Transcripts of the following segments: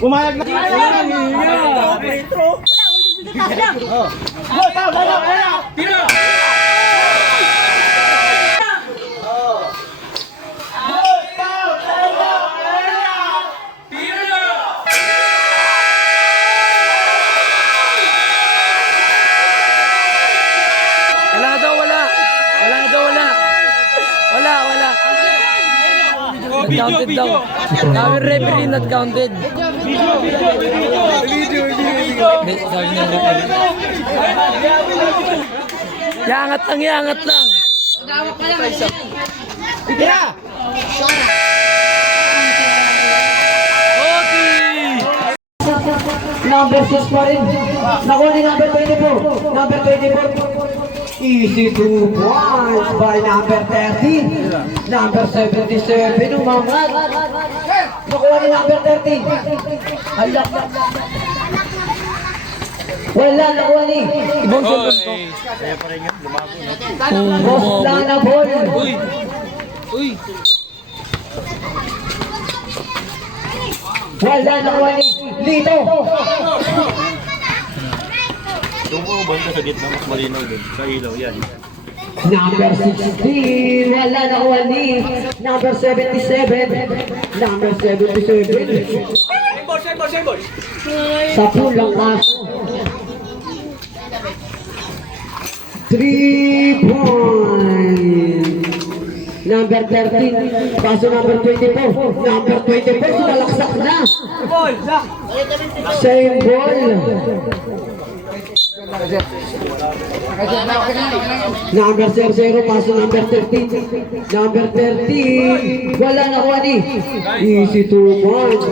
Pumayag na. Tira! Counted daw. Our referee not counted. Video. Sabi niya referee. Iangat lang. Tira! Number 6 pa rin. Nakuha ni number 24. Number 24. Easy 2 points by number 13. Number 77. Umangat. Nakuha ni number 13. Halak. Wala, nakuha ni. Ibang cellphone to. Boss lang na ball. Uy. Wala, nakuha ni Lito. Doon ko banda sa gitna, mas malinaw din. Sa ilaw, yan. Number 16, wala nakuha ni number 77. Number 77. Sa pulang kaso. 3 points. Number 13, kaso number 24. Number 24, sumalaksak na. Same ball. Number 00, paso number 13. Number 13, wala nakuha ni. Easy 2 points.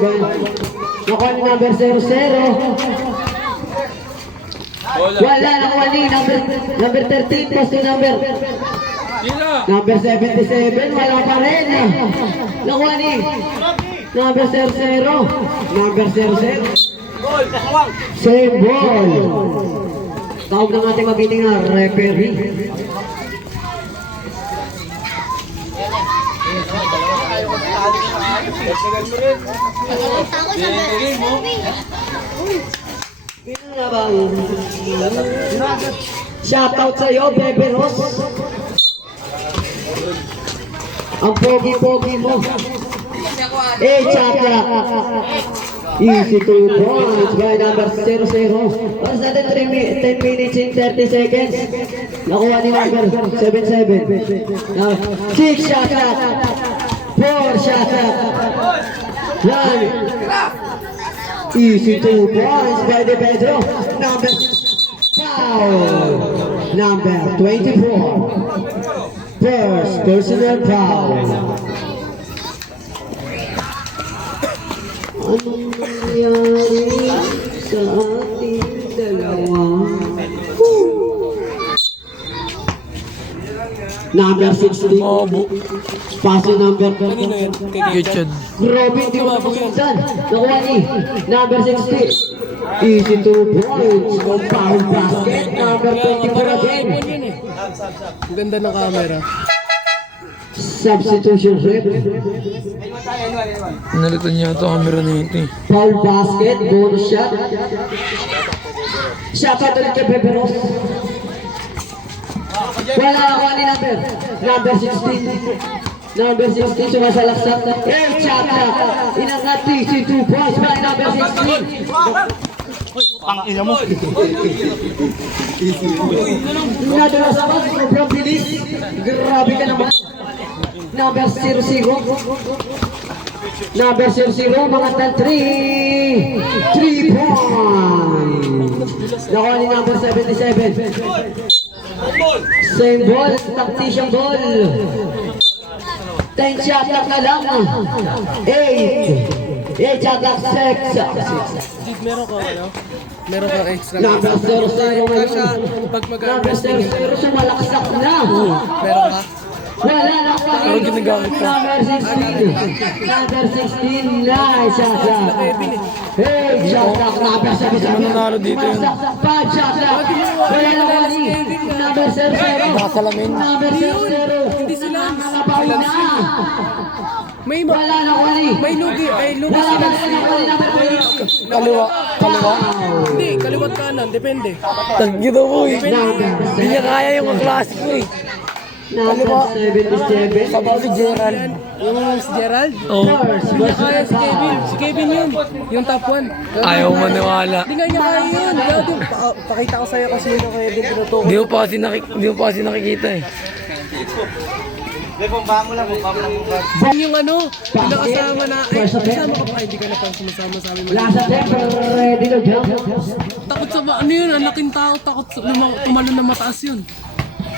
Nakuha ni number 00. Wala nakuha ni number 13, paso number 77, wala pa rin. Nakuha ni number 00. Number 00. Same ball. Tawag ng ating magiting na referee. Shoutout sa'yo, Bebe Ros. Ang pogi-pogi mo. Chaka. Easy 2 points by number 00. Once natin 10 minutes and 30 seconds. Nakuha ni number 77. 6 shot. 4 shot. 1. Easy 2 points by De Pedro. Number 6. Foul. Number 24. First personal foul. Anong nangyari sa ating dalawa? Number 16. Paso number 4. YouTube. Grabe, hindi mo mapaginsan. Nakuha ni number 16. Easy 2 points. Foul basket. Number 24 again. Ang ganda ng camera. Substitution rep. Nalitan niya ito camera na ito eh. Foul basket. Bonus shot. Shot out ulit kay Bebe Ros. Wala nakuha ni number 16. Number 16 sumasalaksak. Chaka. Inangat si 2 points by number 16. Ang ina mo. Nadala sa bas, sobrang bilis. Grabe ka naman. Number 00. Number 00, mga 3 points. Nakuha ni number 77. Same ball, tactician ball. 10 shot na lang. 8 shot na 6. Meron ka ano? Meron ka extra. Number 00 ngayon. Number 00, sumalaksak na. Meron ka? Wala na pa. Pero ginagamit ka. Number 16. Number 16. Nice shot. Hey, shot up. Number 17. Nanalo dito yun. 5 shot up. Wala na pa ni. Number 00. Nakasalamin. Number 00. Hindi sila. Nakabaw na. Wala na ko ni. May lugi Wala sila. na ko ni number 20. Kaliwa. Wow. Hindi, kaliwat kanan, depende. Tagito mo eh. Hindi niya kaya yung klase ko eh. Number 77. Sabaw si Gerald. Yung si Gerald? Oo. Hindi niya kaya si Kevin. Si Kevin yun. Yung top 1. Ayaw maniwala. Hindi nga niya kaya yun. Gago. Pakita ko sa'yo kasi yun ang Kevin tinutukoy. Di mo pa kasi nakikita eh. Yung ano, yung nakasama na, kasama ka pa, hindi ka na pang sumasama sa amin. Last attempt, ready to jump. Takot sa, ano yun, ang laking tao, takot sa, tumalon na mataas yun.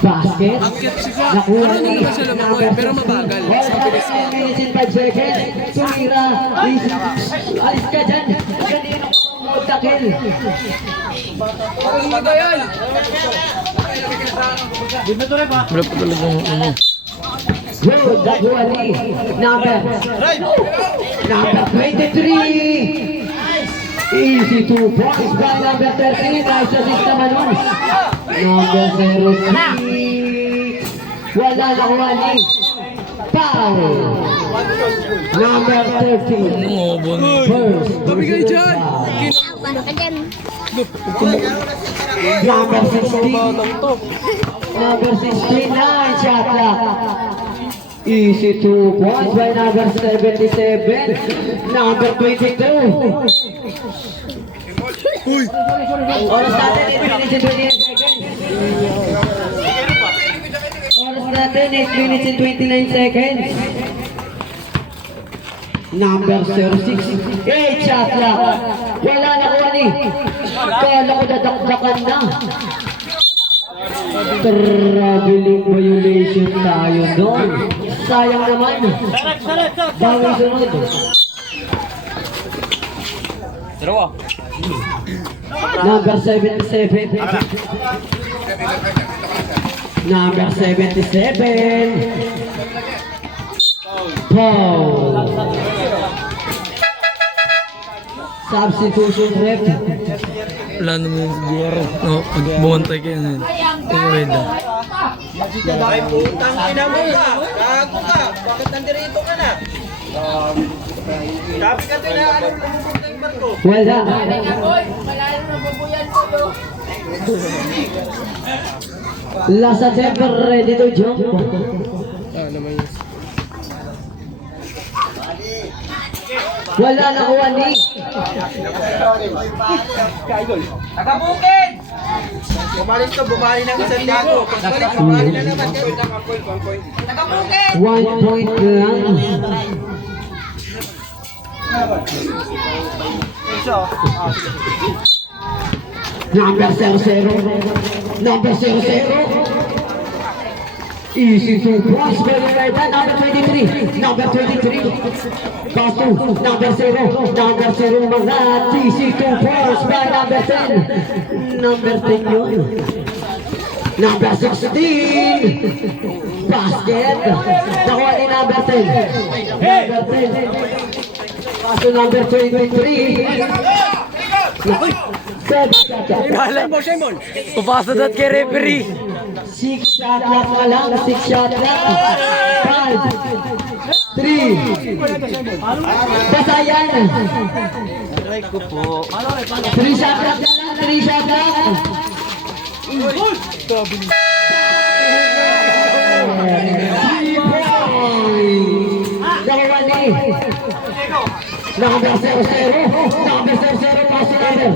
Basket. Akyat siya, parang hindi naman siya lumakoy, pero mabagal. Sa bilis niya. Minutes in 5 seconds. Sumira. Alis ka dyan. Kanina ko takil. Wala pa talaga ano. Road, Daguali. Number 23. Easy 2 points by number 13. Nice assist naman nun. Number 06. Wala na kuwali. Foul. Number 13. Ngobon. First. Pabigay dyan! Number 16. Number 69. Shot clock. Easy 2 points by number 77. Number 22. Oras natin 8 minutes and 28 seconds. Oras natin 8 minutes and 29 seconds. Number 06. 8 shot clock. Wala na kuha ni. Kala ko dadakdakan na. Traveling violation tayo doon. Sayang naman. Bawang sunod. Number 77. Number 77. Paul. Substitution rep. Wala naman siguro. No, pag bumantay kayo na yun. Tingweda. Ay, putang ina mo ka. Gago ka. Bakit nandirito ka na? Sabi ka din na anong lumubog ng barko. Well done. Last attempt, ready to jump. Wala na kuha ni. Nakabukid! Bumalis to, bumali ng 1,000. Pagbalik, bumali na naman. Nakabukid! 1 point lang. Number 00. Number 00. Easy to cross by the right hand. Number 23. Number 23. Pass to number 0. Number 0 mga easy to cross by number 10. Number 10 yun. Number 16. Basket. Nakuha ni number 10. Number 10. Pass to number 23. Papasa dat kay referee. 6 shot clock na lang, 6 shot clock. 5, 3. Basayan. 3 shot clock na lang, 3 shot clock. Dalawa ni. Number 00. Number 00. Pass number.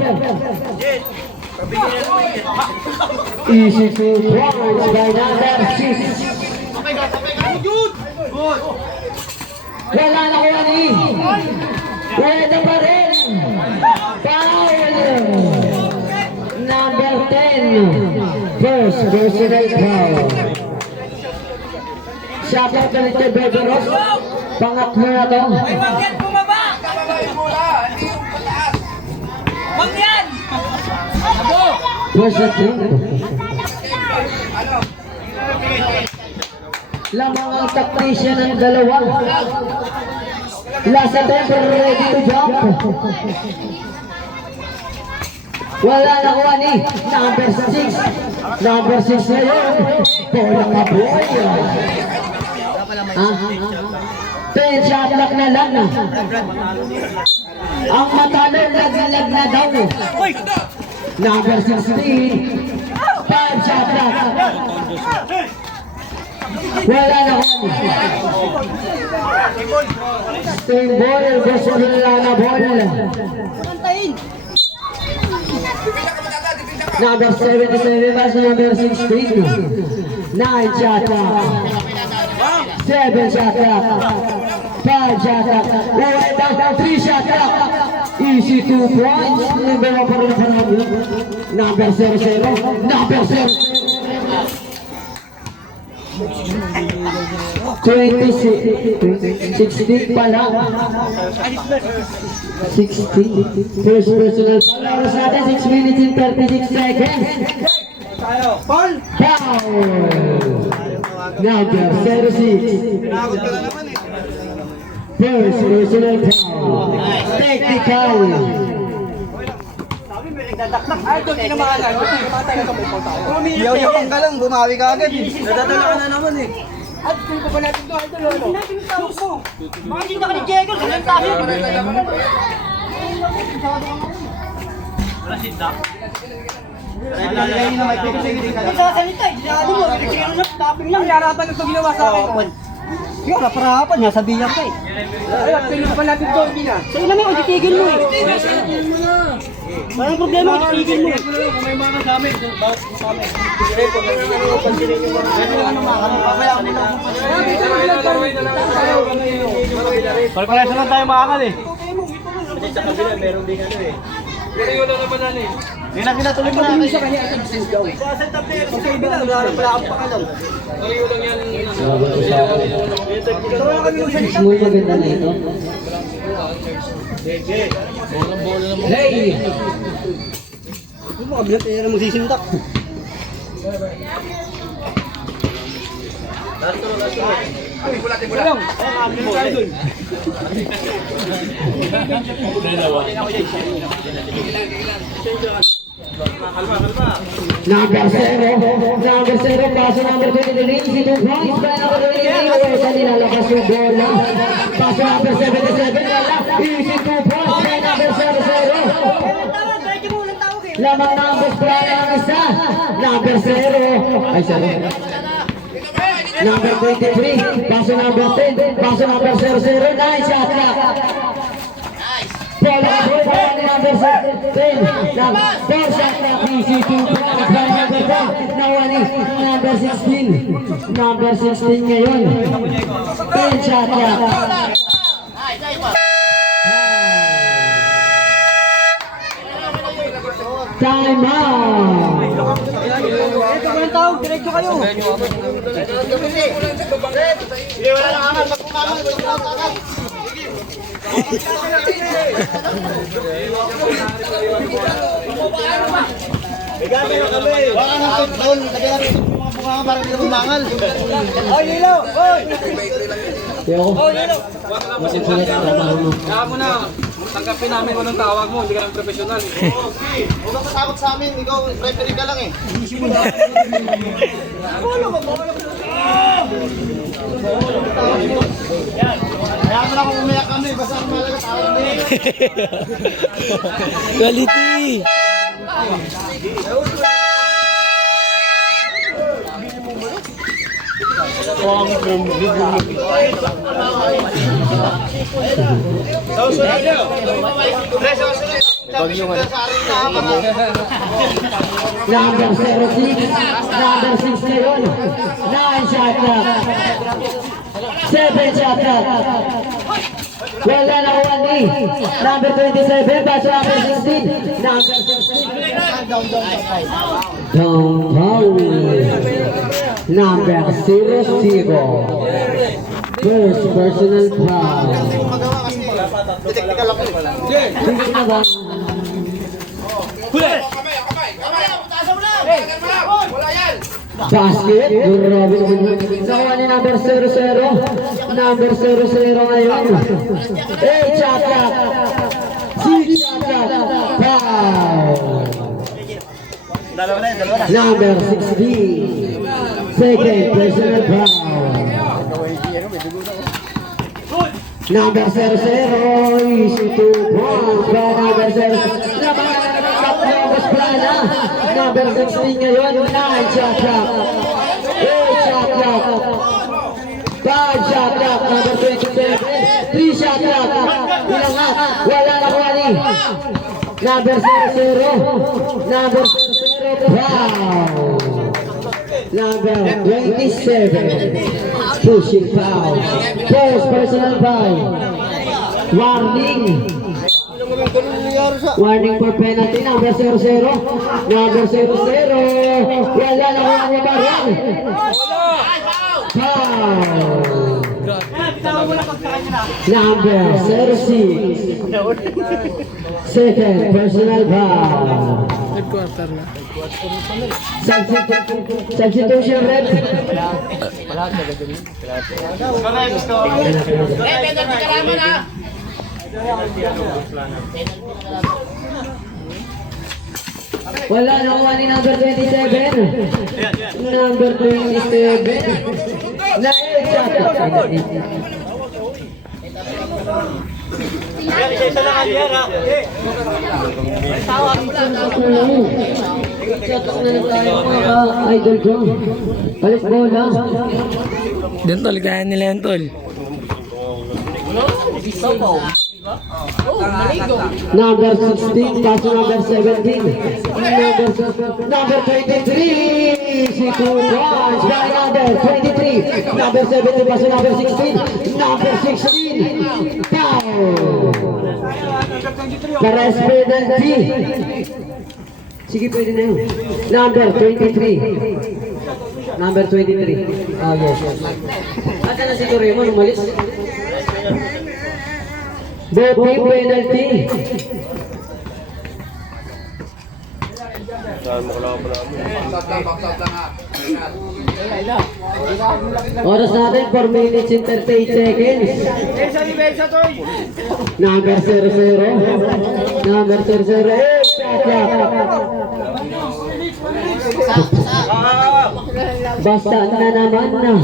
Easy to points by number 6. Wala na kuha ni. Pwede pa rin. Foul. Number 10. First personal foul. Shot out na nito Beberos. Pangatlo na to. Mangyan, bumaba! Hindi yung pataas. Mangyan! First attempt. Lamang ang technician ng dalawa. Last attempt, ready to jump. Wala na kuha ni number 6. Number 6 na yun. Bola ka boy. 10 shot clock na lang. Ang matalo, naglalag na daw. Number 16. 5 shot clock. Wala na ko. Same ball, gusto nila na ball. Number 77 versus number 16. 9 shot clock. 7 shot clock. 5 shot clock. Right down, 3 shot clock. Easy 2 points. Number 00. Number 00. Number 00. 16 pala. 16. First personal foul sa atin, 6 minutes and 36 seconds. Foul. Number 06. First personal foul. Technical. Yaw-yaw ka lang, bumawi ka agad. Nadadala ka na naman eh. Yung naparapan niya, sabihan ka eh. Ayun, pinuha pa natin to, hindi na. Sa'yo naman, ulitigil mo eh. Walang problema, ulitigil mo eh. May mga sa amin, bawat sa amin. Pagpalasa lang tayo makakal eh. Sa kabila, meron din ano eh. Pero yun lang naman ano eh. Hindi na kinatuloy mo na. Sa kanya, ito business daw eh. Sa set up na yun. Sa kabila, wala ang pakalam. Pero lang yan. Muy maganda na ito. Hey! Yung mga bilat na magsisintak. Number 0, paso number 23, easy 2 points, by number 23, sa nilalakas yung bola. Paso number 77, wala, easy 2 points, by number 00. Lamang numbers para ang isa, number 0, ay sorry. Number 23, paso number 10, paso number 00, nice shot clock. Bola ko by number 10, four shot clock, easy 2 points, by number 10, nawali number 16, number 16 ngayon, 10 shot clock. Time out! Ito ko yung tawag, diretso kayo. Wala lang angal, magkukamal. Bigami na kami. Wala nang taon, lagyan natin yung mga bunga para hindi na bumangal. Oy, Lilo! Oy! Oy, Lilo! Kaya mo na, tanggapin namin anong tawag mo, hindi ka lang professional. Huwag kang matakot sa amin, ikaw, referee ka lang eh. Kaya mo na kung umiyak kami, basta ang mahalaga tawag mo eh. Quality! Number 06, number 6 ngayon, 9 shot clock, 7 shot clock. Wala na kuwani, number 27, paso number 16, number 16. Downtown, number 00. First personal foul. Technical ako eh. Hindi na ba? Basket, grabe naman. Nakuha ni number 00. Number 00 ngayon. 8 shot clock. 6 shot clock. Foul. Number 16. Second personal foul. Number 00, easy 2 points by number 0. Tapos Plana, number 16 ngayon, 9 shot clock. 8 shot clock. 5 shot clock, number 27. 3 shot clock. Ilang nga, wala na kuwani. Number 00, number 00, foul. Number 27, pushing foul. First personal foul. Warning. Warning for penalty. Number 00. Number 00. Wala na ko ang barang. Foul. Number 06. Second personal foul. Third quarter na. Substitution rep. Wala na kuha ni number 27. Number 27. Na 8 shot. Isa lang ang Jer, ha? Shotok na lang tayo mga idol ko. Palit bola. Doon tol, kaya nila yan tol. Number 16, paso number 17. Number 23. Si Kuwans by number 23. Number 17, paso number 16. Number 16. Foul. Pares penalty. Sige, pwede na yun. Number 23. Number 23. Ah, yes. Ata na si Toremo, umalis. Both penalty. Oras natin 4 minutes and 38 seconds. Number 00. Number 00. Basta na naman na.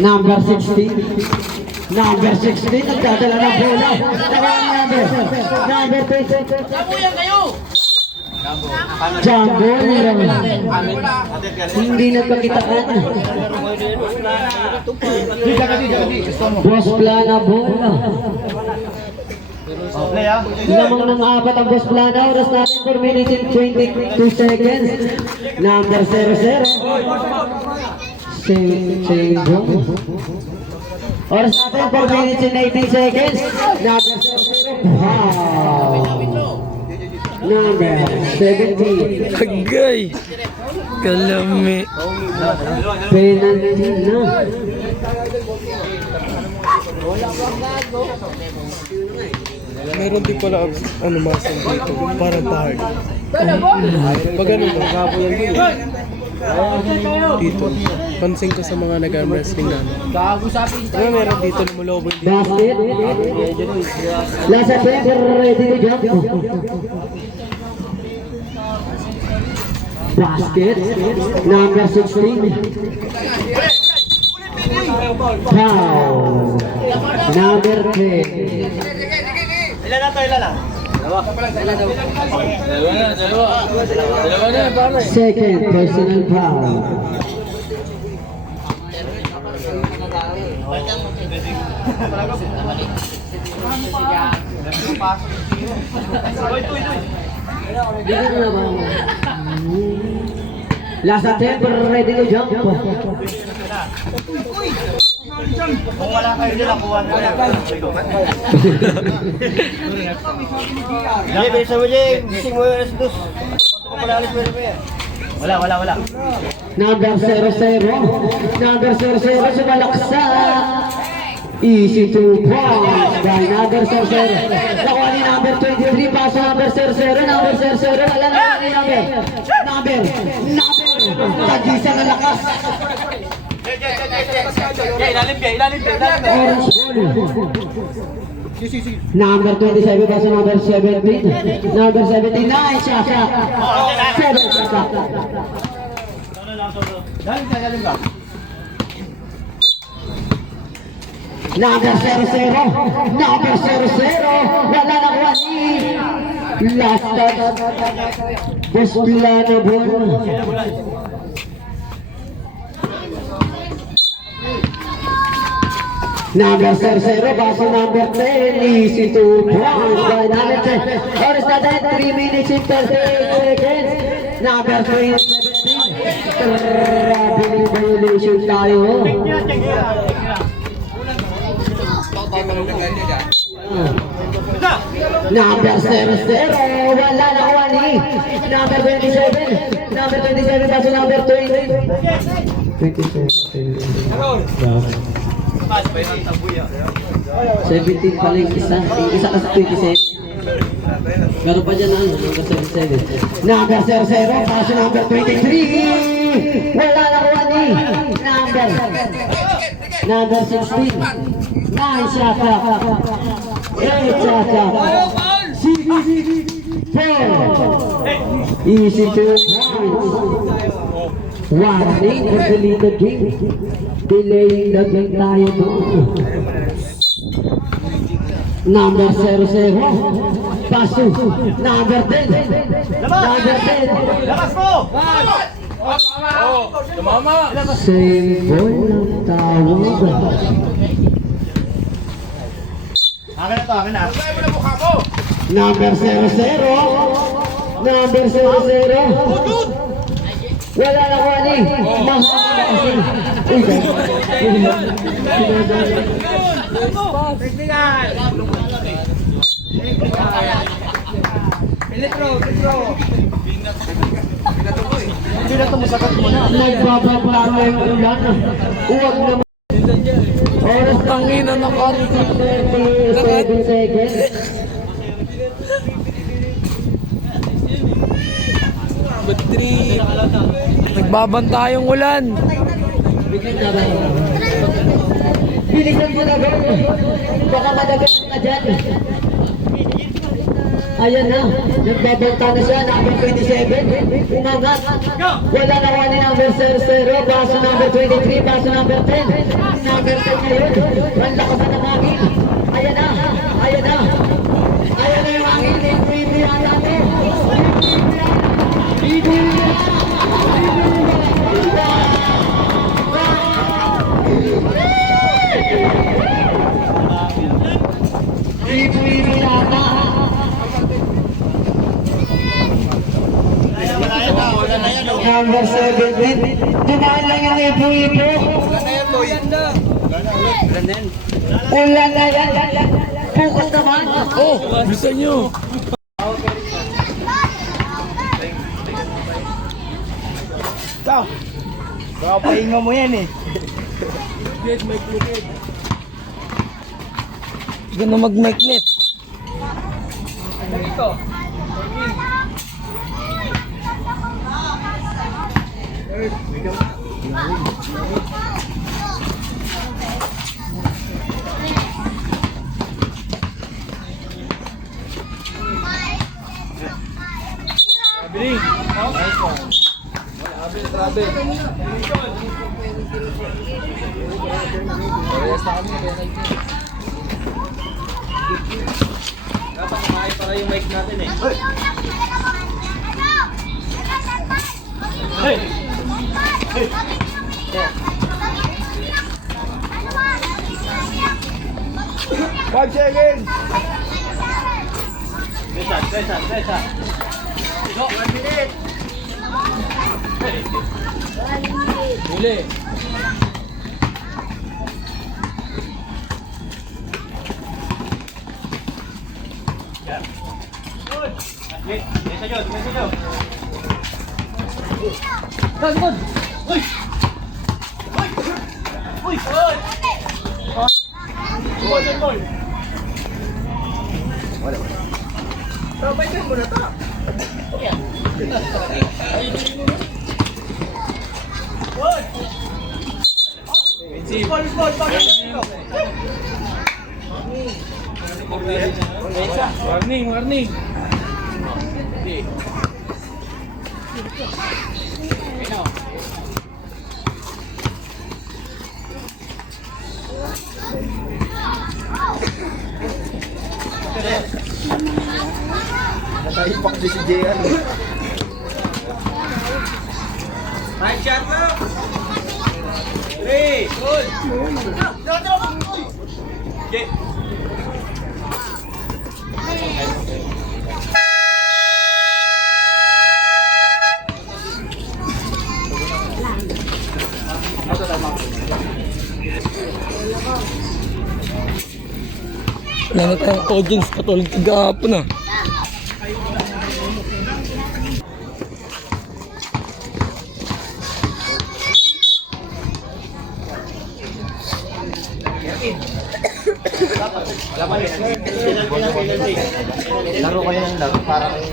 Number 16. Number 16. Nagdadala ng bola. Number 20. Jambol. Hindi nagpakitaan. Boss Plana bola. Lamang ng apat ang Boss Plana. Oras natin 4 minutes and 22 seconds. Number 00. Same jump. Oras natin 4 minutes and 18 seconds. Number 00. Wow. Number 17. Agay! Kalami. Penalty na. Meron din pala ano masang dito, parang bahag. Pag ano ba, gabo yan din. Dito, pansin ko sa mga nag-arm wrestling na ano. Ano meron dito na mulobo yung Basket. Last attempt, ready to jump. Basket. Number 16. Foul. Number 10. Ilan na to, ilan na? Second personal foul. Last attempt, ready to jump. Kung wala kayo nila, kuha na lang. Jay, bilisan mo Jay. Gising mo yung alas 2. Kung pala alas mo yan. Wala. Number 00. Number 00 sumalaksa. Easy 2 points by number 00. Nakuha ni number 23. Paso number 00. Number 00. Wala na ni number. Tagisa na lakas. Jay, ilalim. Orange ball. Number 27 versus number 17. Number 79, shot. 7 shot. Galing ka. Number 00. Number 00. Wala na kuwani. Last touch. Busplano ball. Number 00 baso number 10. Easy to points by number 10. Oras na tayo 3 minutes and 38 seconds. Number 3. 17. Grabe violation tayo. Number 00, wala na kuwani. Number 27, number 27 baso number 20. 27. 17 pala yung isa. Yung isa kasi 27. Meron pa dyan ano, number 77. Number 00, baso number 23. Wala na kuwani. Number 16. 9 shot. 8 shot. 6. 4. Easy to warning for the lead game. Delaying the game tayo doon. Number 00. Pasu. Number 10. Number 10. Lakas mo! Same ball ng tawag. Akin na. Number 00. Number 00. Wala na kuwani. Nagbababa yung ulan. Huwag naman. Oras Tangina na ka. 37 seconds. Battery. Nagbabanta yung ulan. Bilisan mo na ba? Baka madagas na dyan. Ayan na, nagbabanta na siya, number 27. Umangat. Wala na wani number 00, baso number 23, baso number 10. Number 10 ngayon. Ang lakas na ng hangin. Ayan na, ayan na. Ayan na yung hangin. Hindi yata mo. Ibu-ibu yata. Number 17. Dumaan lang yung ibu-ibu. Ulan na yan. Focus naman. Oh, bisa nyo. Ikaw. Baka pahinga mo yan eh. Hindi na mag-magnet. Dapat kumain para yung mic natin eh. Hey! 5 seconds! Desa. 1 minute! Huli. Desa nyo. Warning, warning. Nataipak din si JR. Time shot mo! 3! Good! Okay. Wala na tayong audience katulad kagahapon ah. Laro kayo ng laro para kayo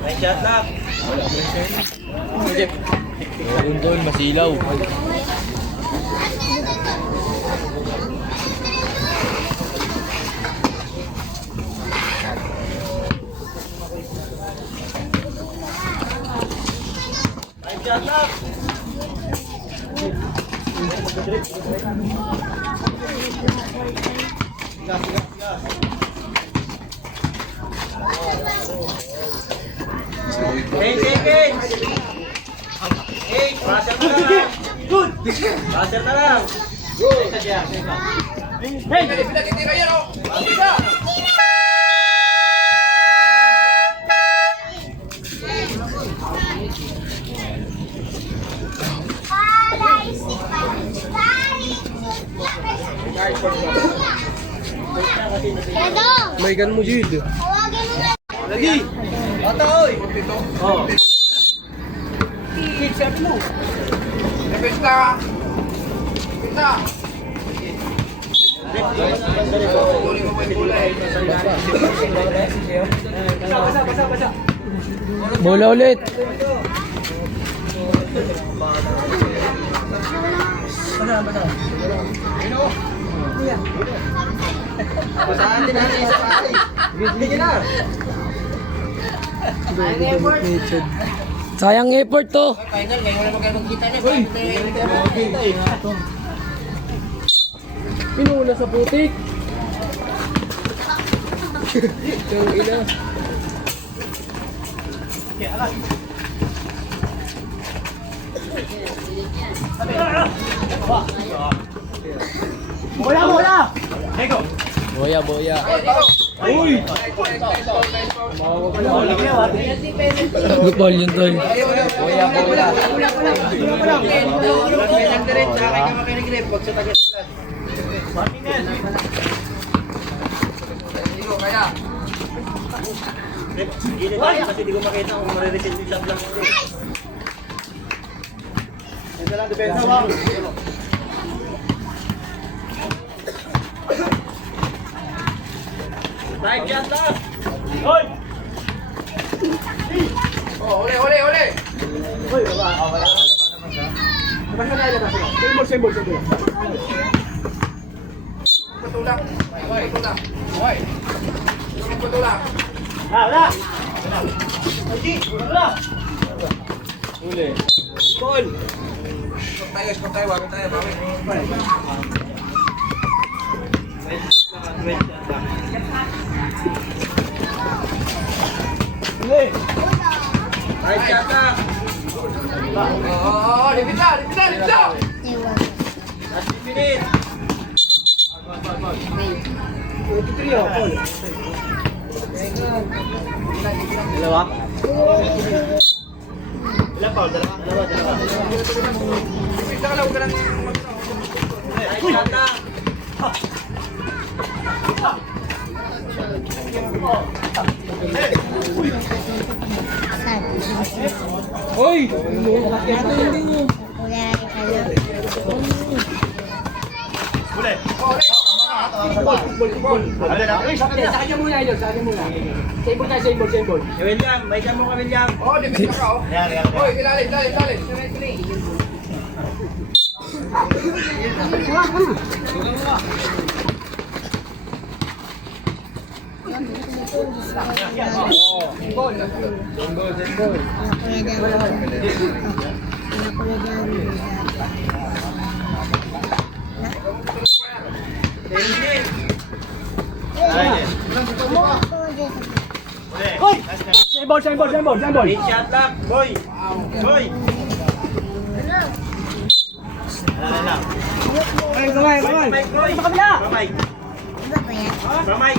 Time shot na! Meron doon, masilaw. Time shot na! Hey, seconds! 8! Pressure na lang! Good! Pressure na lang! Good! Hey! Pinagkitira yan o! Pagkita! May gan mo, Jid. Lagi! Bata, oy! Oh. Kids, sabi mo! Pesta! Pesta! Tuloy mo pa yung bola eh. Basa! Bola ulit. Basahan din natin isa pare. Bigyan na! Sayang effort to. Final, ngayon wala magkakita niya. Pinuna sa putik. Yung ina. Bola! Boya, boya. Uy! Good ball yun, tol. Bola! Kailang diretso, akin ka makinigrip. Huwag sa tagas-tagas. Kaya! Gilid tayo kasi di ko makita kung marireceive yung shot lang ako. Ito lang, depensa mo. Time shot lang! Hoy! Oh, uli! Hoy, baba. Symbol. Patulak! Hoy! Patulak! Wala! Wala! Uli. Goal! Stop tayo, wag tayo, bawi. Right shot na. Last 3 minutes. Dalawa? Ilan pa? Dalawa. Right shot na. Hoy! William, may mo ka, William. Right shot lang, boy. Boy. Kamay, boy. Kamay. Kamay.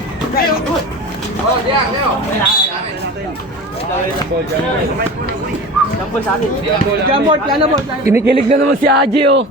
Kinikilig na naman si Aji, oh.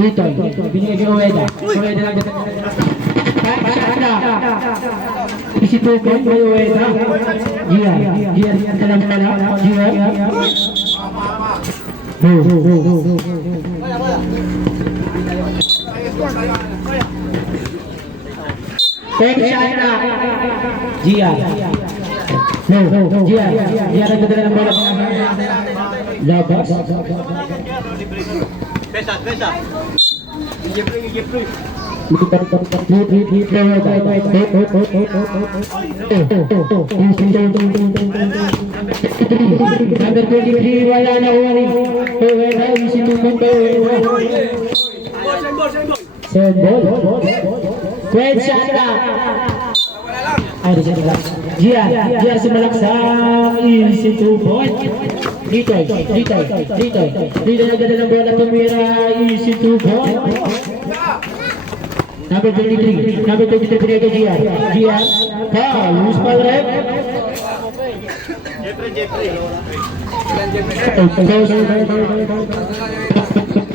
Dito, binigay kay Ueda. Ueda lang dito. Isitukan kay Ueda. Gia ka lang pala. Gia. Gia. Gia lang dito lang pala. Labas. Besa. Jeffrey. Number 23, wala na uwari. Isitukan kay Ueda. Sembol. Kwen Shanda. Gia sumalaksang easy 2 point. Dito nagdala ng bola tumira, easy 2 point. Number 23 pinagay kay Gia. Loose ball rep. Jeffrey.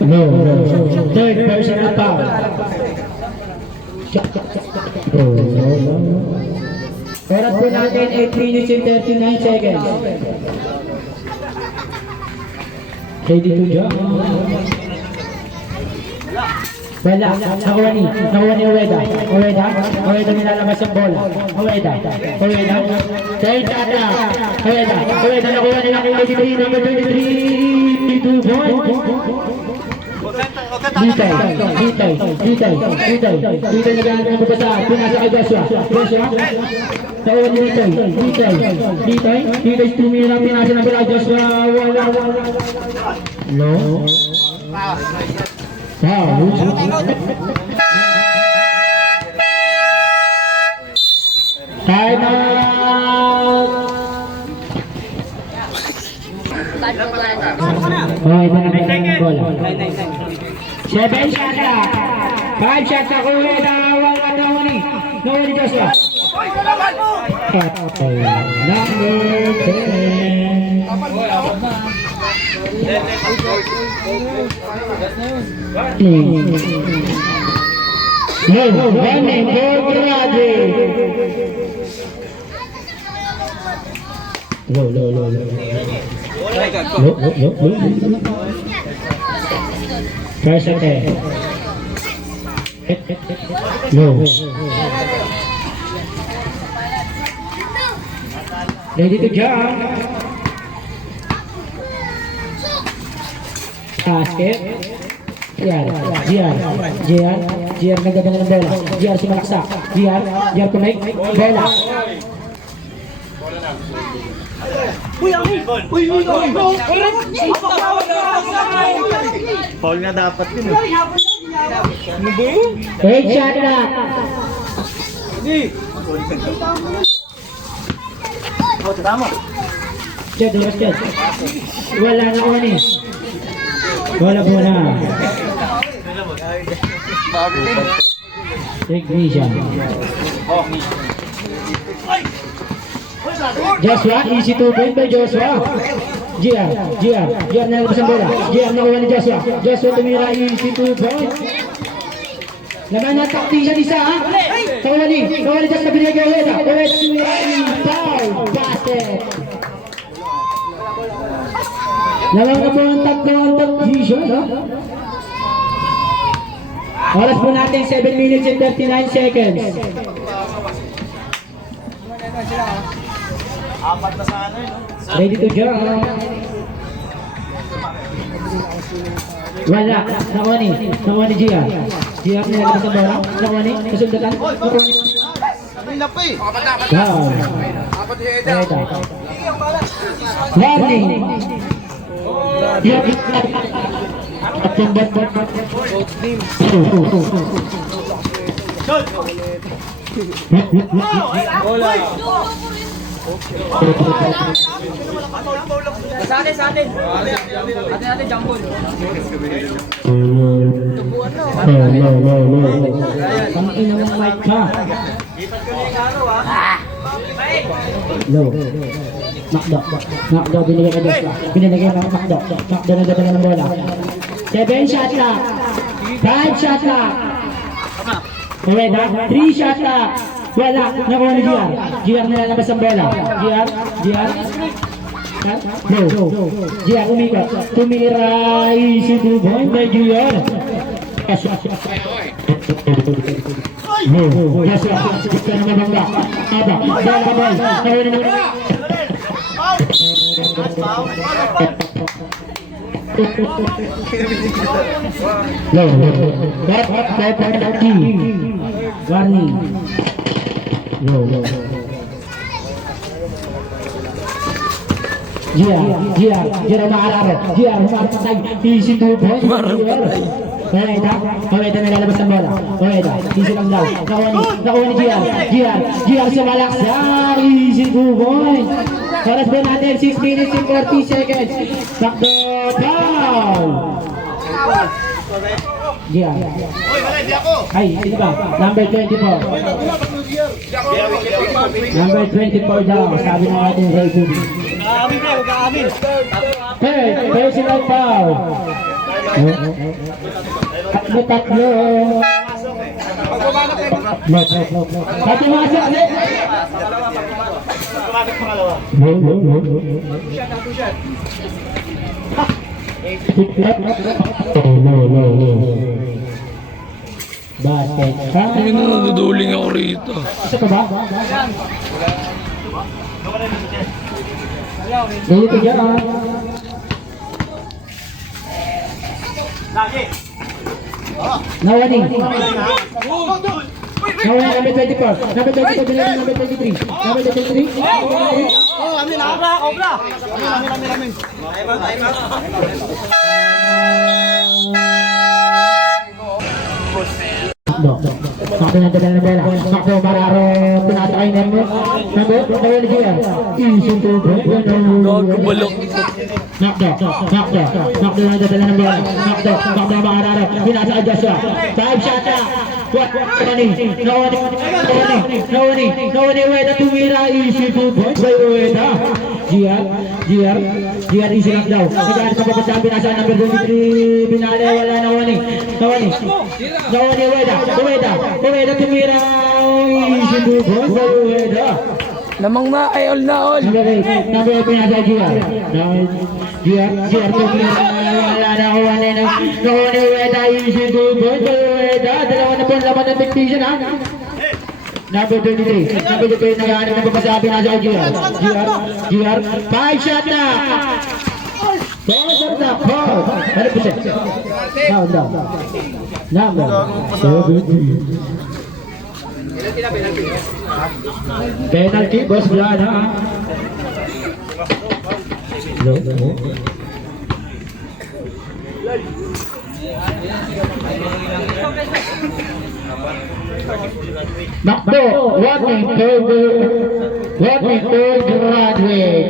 No. Third personal foul. Oras po natin 8 minutes and 39 seconds. Ready to jump? Wala. Nakuha ni Ueda. Ueda nilalabas ang bola. Ueda. Third attack. Ueda nakuha nila kay Lady Green. Number 23. 2 points. Dito naghahanap ng babasahan. Pinasa kay Joshua. Tawa ni Dito tumira. Pinasa na pala Joshua. Wala. No. Time out! Oh, ito na ang bola. 7 shots na. 5 shots na kuha. Nawang at nawani. Nawani Joshua. Number 10. No, running for Brady. Low. First attack. Low. Ready to jump. Basket. JR nagdadala ng bola. JR sumalaksak. JR connect. Bola. Foul nga dapat yun. 8 shot na. Jed. Wala na ko ni. Wala bola. Technician. Joshua, easy to win by Joshua. JR nalabas ang bola. JR nakuha ni Joshua. Joshua tumira, easy to win. Naman na tactician isa ha. Kawali Joshua binigay ulit. Ulit tumira, foul, basket. Naman na po ang tactician ha. Oras po natin 7 minutes and 39 seconds. Apat na sa ano yun. Ready to jump. Wala. Nakuha ni Gia nilagay sa bola. Nakuha ni. Kasundatan. Nakuha ni. Kanina pa eh. Down. Warning. Sa atin. Atin jambol. Pangin naman mic ka. Low. Makdo binigay ka Joshua. Binigay ka Makdo. Makdo nagdadala ng bola. 7 shot na. 5 shot na. Wala. 3 shot na. Wala. Nakuha ni GR nilalabas ang bola. GR. Go. GR umikot. Tumira. Easy to point by GR. Joshua. Gusto na mabangga. Aba. Bola ka boy. Nakuha ni Makdo. Low. Warning. Low. Gia umaararo. Gia umaarapatay. Easy to point. Ueda nilalabas ng bola. Ueda. Easy lang daw. Nakuha ni Gia sumalaksa. Easy to point. Oras ba natin 6 minutes and 40 seconds. Takbo down. Gia. Ay, sino ba? Number 24. Number 24 daw. Sabi ng ating referee. Hey, personal foul. Tatlo. Tatlo masuk. Basket. Hindi na naduduling ako rito. Isa ka ba? Dito dyan ah. Nawani. Nawani number 24. Number 24 binigyan number 23. Number 23. Oh, amin. Obra. Amin. No. Sakto na dala ng bola. Sakto Mararo. Pinasakay na mo. Nabo. Nabo ni Gia. Easy to go. Gago balok. Nakdo na dala ng bola. Nakdo Mararo. Pinasakay Joshua. 5 shot na. What? Nawani. Ueda tumira. Easy to go. Ueda. GR easy lang daw. Nagkaan sa papasabi pinasa number 23. Binale wala Nawani. Ueda tumira. Easy to go. Ueda. Lamang na, ay all na all. Number 8 pinasa GR tumira. Wala Nawani. Nawani Ueda. Easy to go. Ueda. Dalawa na po laman ng technician ha. Number 23. Number 23 naghahanap ng papasabi na sa GR. 5 shot na. Down. Number 17. Penalty, boss Brian ha. Makdo, warning third graduate.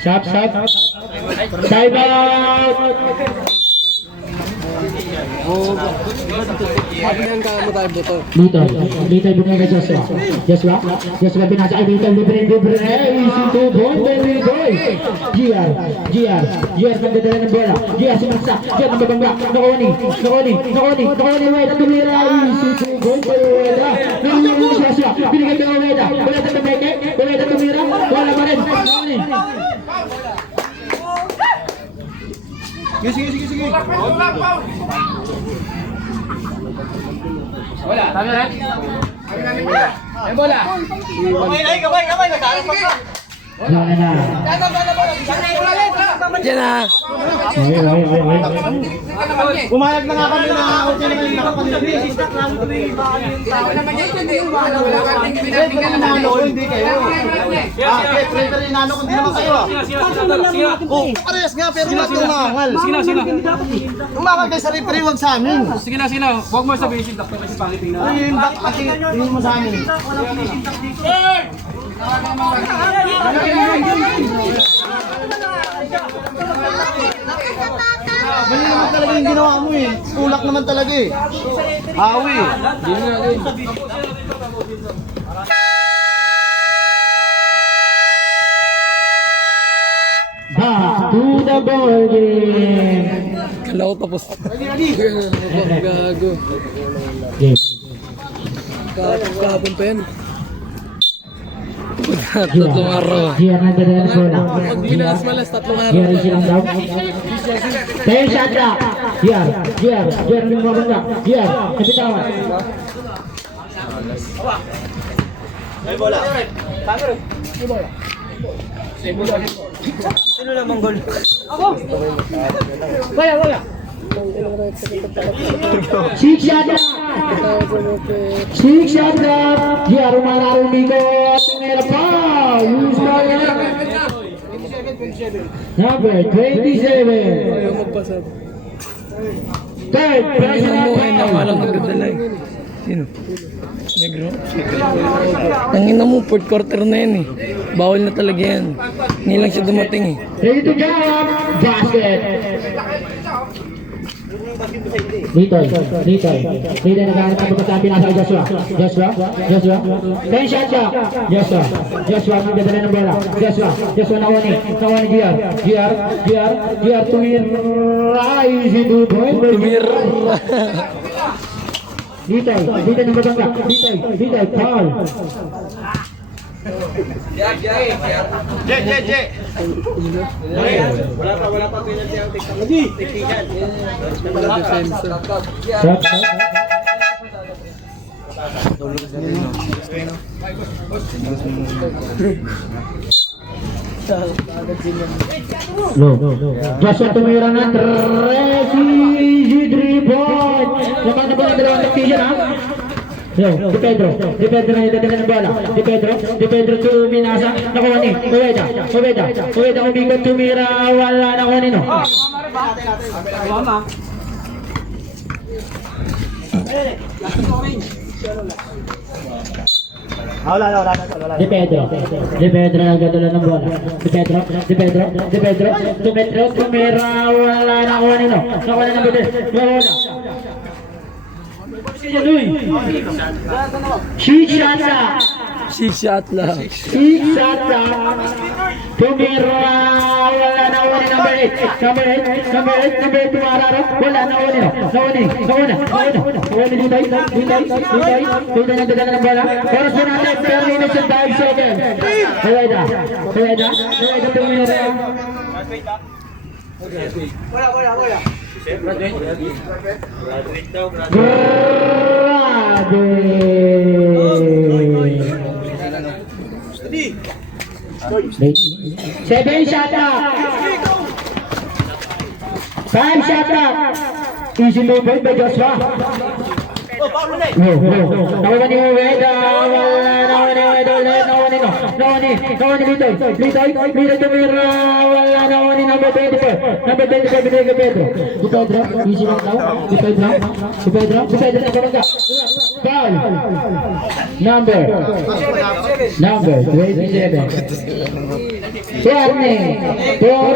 Stop. Time out. Yan ka mo tayo buto. Dito ibigay kay Joshua binasa kay dito libre easy to goal baby boy. GR magdadala ng bola. GR sumaksa. GR nababangga. Nakoni Ueda tumira easy to goal Ueda. Nangyari Joshua binigay kay Ueda. Ueda tumira. Wala pa rin. Sige. Wala. Tama na. Ay bola. Kamay. Nagkaroon pa ka. Wala na. Diyan na. Pumayag na nga kami na okay na yung nakapansin. Hindi kayo. Pero inano kung di naman kayo. Parehas nga pero wag tumangal. Sino? Tumangal kayo sa referee, wag sa amin. Sige na. Huwag mo sabihin si Dr. kasi pangit tingnan. Ay, yung back kasi hindi mo sa amin. Mali naman talaga yung ginawa mo eh. Tulak naman talaga eh. Hawi. Back to the ball game. Kala ko tapos. Gago. Kahapon pa yan. Tatlong araw. GR nagdadala ng bola. Binas malas, tatlong araw. GR silang daw. 10 shot na. GR yung mabangga. GR, kapitawan. Ay bola. Sino lang manggol? Six shot na. GR umalaro dito. Tumira pa. Use pa yan. Number 27. Third, personal foul. Walang magdadala eh. Sino? Negro? Tangina mo, fourth quarter na yan eh. Bawal na talaga yan. Hindi lang siya dumating eh. Ready to jump. Basket. Dito naghahanap ang pagkasabi nasa Joshua. 10 shot siya. Joshua magdadala ng bola. Joshua nawani GR tumira easy to point. Dito ng babangga. Dito foul. Wala pa penalty ang technical. Shot. Joshua tumira na 3 point. Naman na ba ang dalawang tactician ha? Di Pedro na nagdadala ng bola. Di Pedro tuminasa. Nakuha ni Ueda umikot tumira. Wala na kuha ni no. Wala. De Pedro nagdadala ng bola. De Pedro, tumira, wala na kuha nilo. Nakuha na ng bilis. Wala. Six shot lang. Tumira, wala na kuha ng bilis. Number 8, tumararo. Wala na kuha nilo. Nakuha Dito nagdadala ng bola. Oras na natin, 10 minutes and 5 seconds. Huweda, tumira. Seven shot up. 5 shot up. Easy movement by Joshua. Nakuha ni Huweda. Litoy tumira. Wala na kuha ni number 24 binigay kay Pedro. Di Pedro, easy lang daw. Di Pedro na kumangga. Foul. Number 27. Swatney. For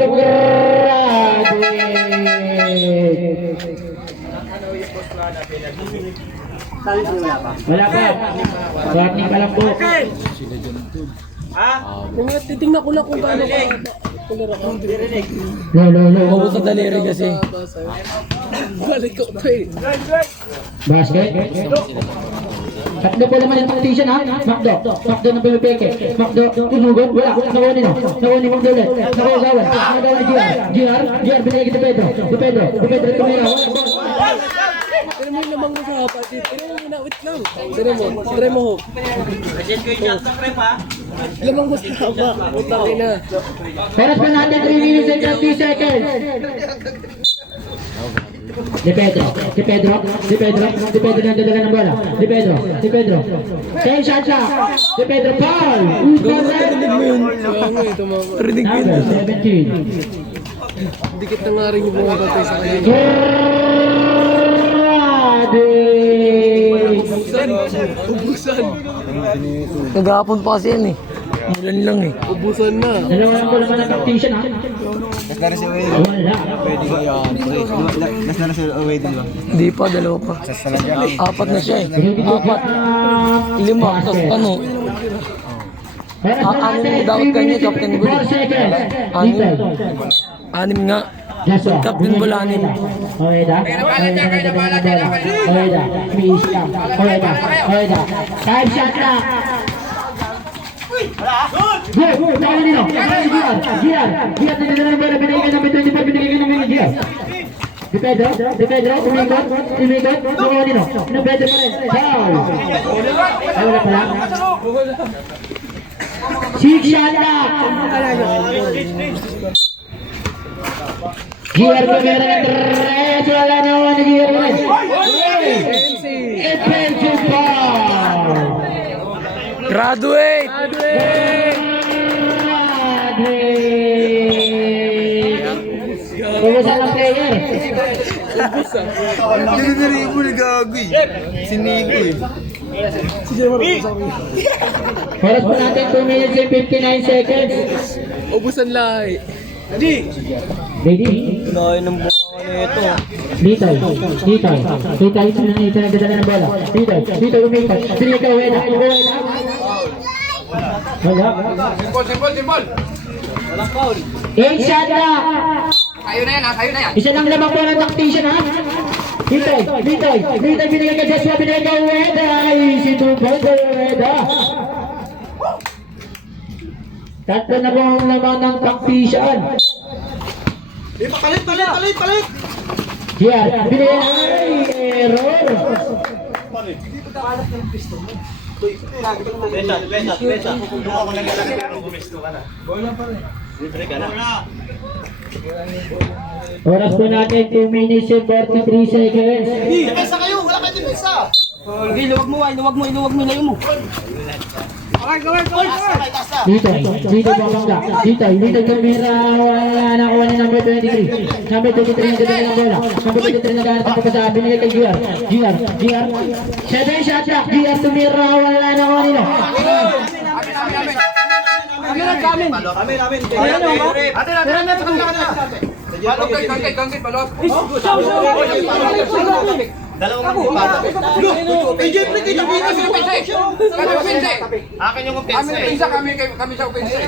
wala pa. Swatney pa lang po. Titingnan ko lang kung paano ka. No. Sa daliri kasi. Balik ko pa eh. Basket. Takdo po naman yung tactician ha. Makdo na pumipeke. Makdo, tumugot. Wala. Nakuha ni mong dulit. Nakuha ni GR, binigay kita Pedro. Di Pedro tumira. Pero mo yung lamang mo sa hapa. Pero mo muna, wait lang. Try mo ho. Lamang mo sa hapa. Utang ina. Oras pa natin 3 minutes and 30 seconds. Di Pedro nagdadala ng bola. Di Pedro. 10 shots lang. Di Pedro, foul. Kaya nga eh, tumama. Rinig mo Number yun. 17. Dikit na nga rin yung mga batay sa kanya. Ubusan. Nagahapon pa kasi yan eh. Mulan lang eh. Ubusan na. Dalawa lang po naman ang tactician ha. Wala. Hindi pa, dalawa pa. Apat na siya eh. Apat. 5. Tapos ano? Anim na dapat kanya, Captain Bull. 4 seconds. Anim nga. Joshua. Captain Bull, anim. Huweda. Please lang. Huweda. 5 shot na. Go! Tawa nino. Giar. Nagdadala ng bola. Binigay ng 25. Binigay ng Giar. Di Pedro. Umikot. Tawa nino. Pedro pa rin. Foul. Ay, wala pala. 6 shot na. Giar ko meron ng 3. Wala na ako ni Giar pa rin. Effective foul. Graduate! Ubusan ng player. Dinidiri mo ni Gagoy. Sinigo eh. Oras po natin 2 minutes and 59 seconds. Ubusan lahi. Ready? Kaya ng buwan ito. Ditoy nagdadala ng bola. Ditoy umikot. Sige ka, Huweda. Wala. Simbol. 8 shot na. Kayo na yan. Isa lang lamang po ng tactician ha. Ditoy. Binigay ka Joshua. Binigay ka Huweda. Easy to go for Huweda. Tatlo na po naman ng tactician. Palit. Giar, binigay ay error. Pesa. Oras po natin 2 minutes and 43 seconds. Depensa kayo, wala kayo depensa. Iluwag mo, ilayo mo. Dito babangga. Dito kamera, wala na kuha ni number 23. Number 23 na dadali ng bola. Number 23 naghahanap ng pagkasa, binigay kay GR. 7 shot clock, GR tumira, wala na kuha nila. Akin yung offense eh. Kami sa offense eh.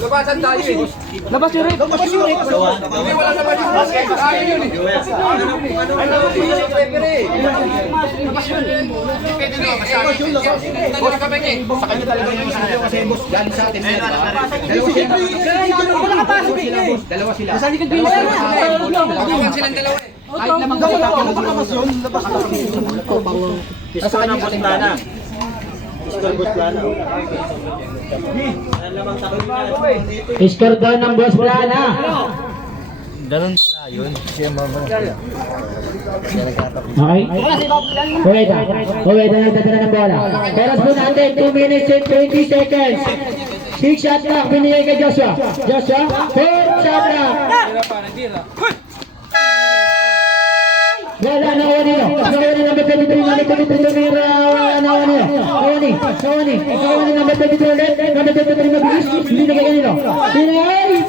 Labasan tayo eh. Labas yung rip. Hindi wala naman yung basket. Akin yun eh. Boss kami eh. Sa kanya talaga yung isa kasi boss galing sa atin. Dalawa sila. Silang dalawa eh. Kahit naman kasi labas yun. Isko ng Bustana. Isko Bustana. Score daw ng Boss Plana. Ganun pala yun. Siya mama. Okay? Huweda nagdadala ng bola. Peras po natin, 2 minutes and 20 seconds. 6 shot clock, binigay kay Joshua. 4 shot clock. Wala na kuha nila. Nakuha ni number 23. Number 23 tumira. Wala na kuha nila. Nakuha ni number 23 ulit. Number 23 mabilis. Hindi na kaya nila.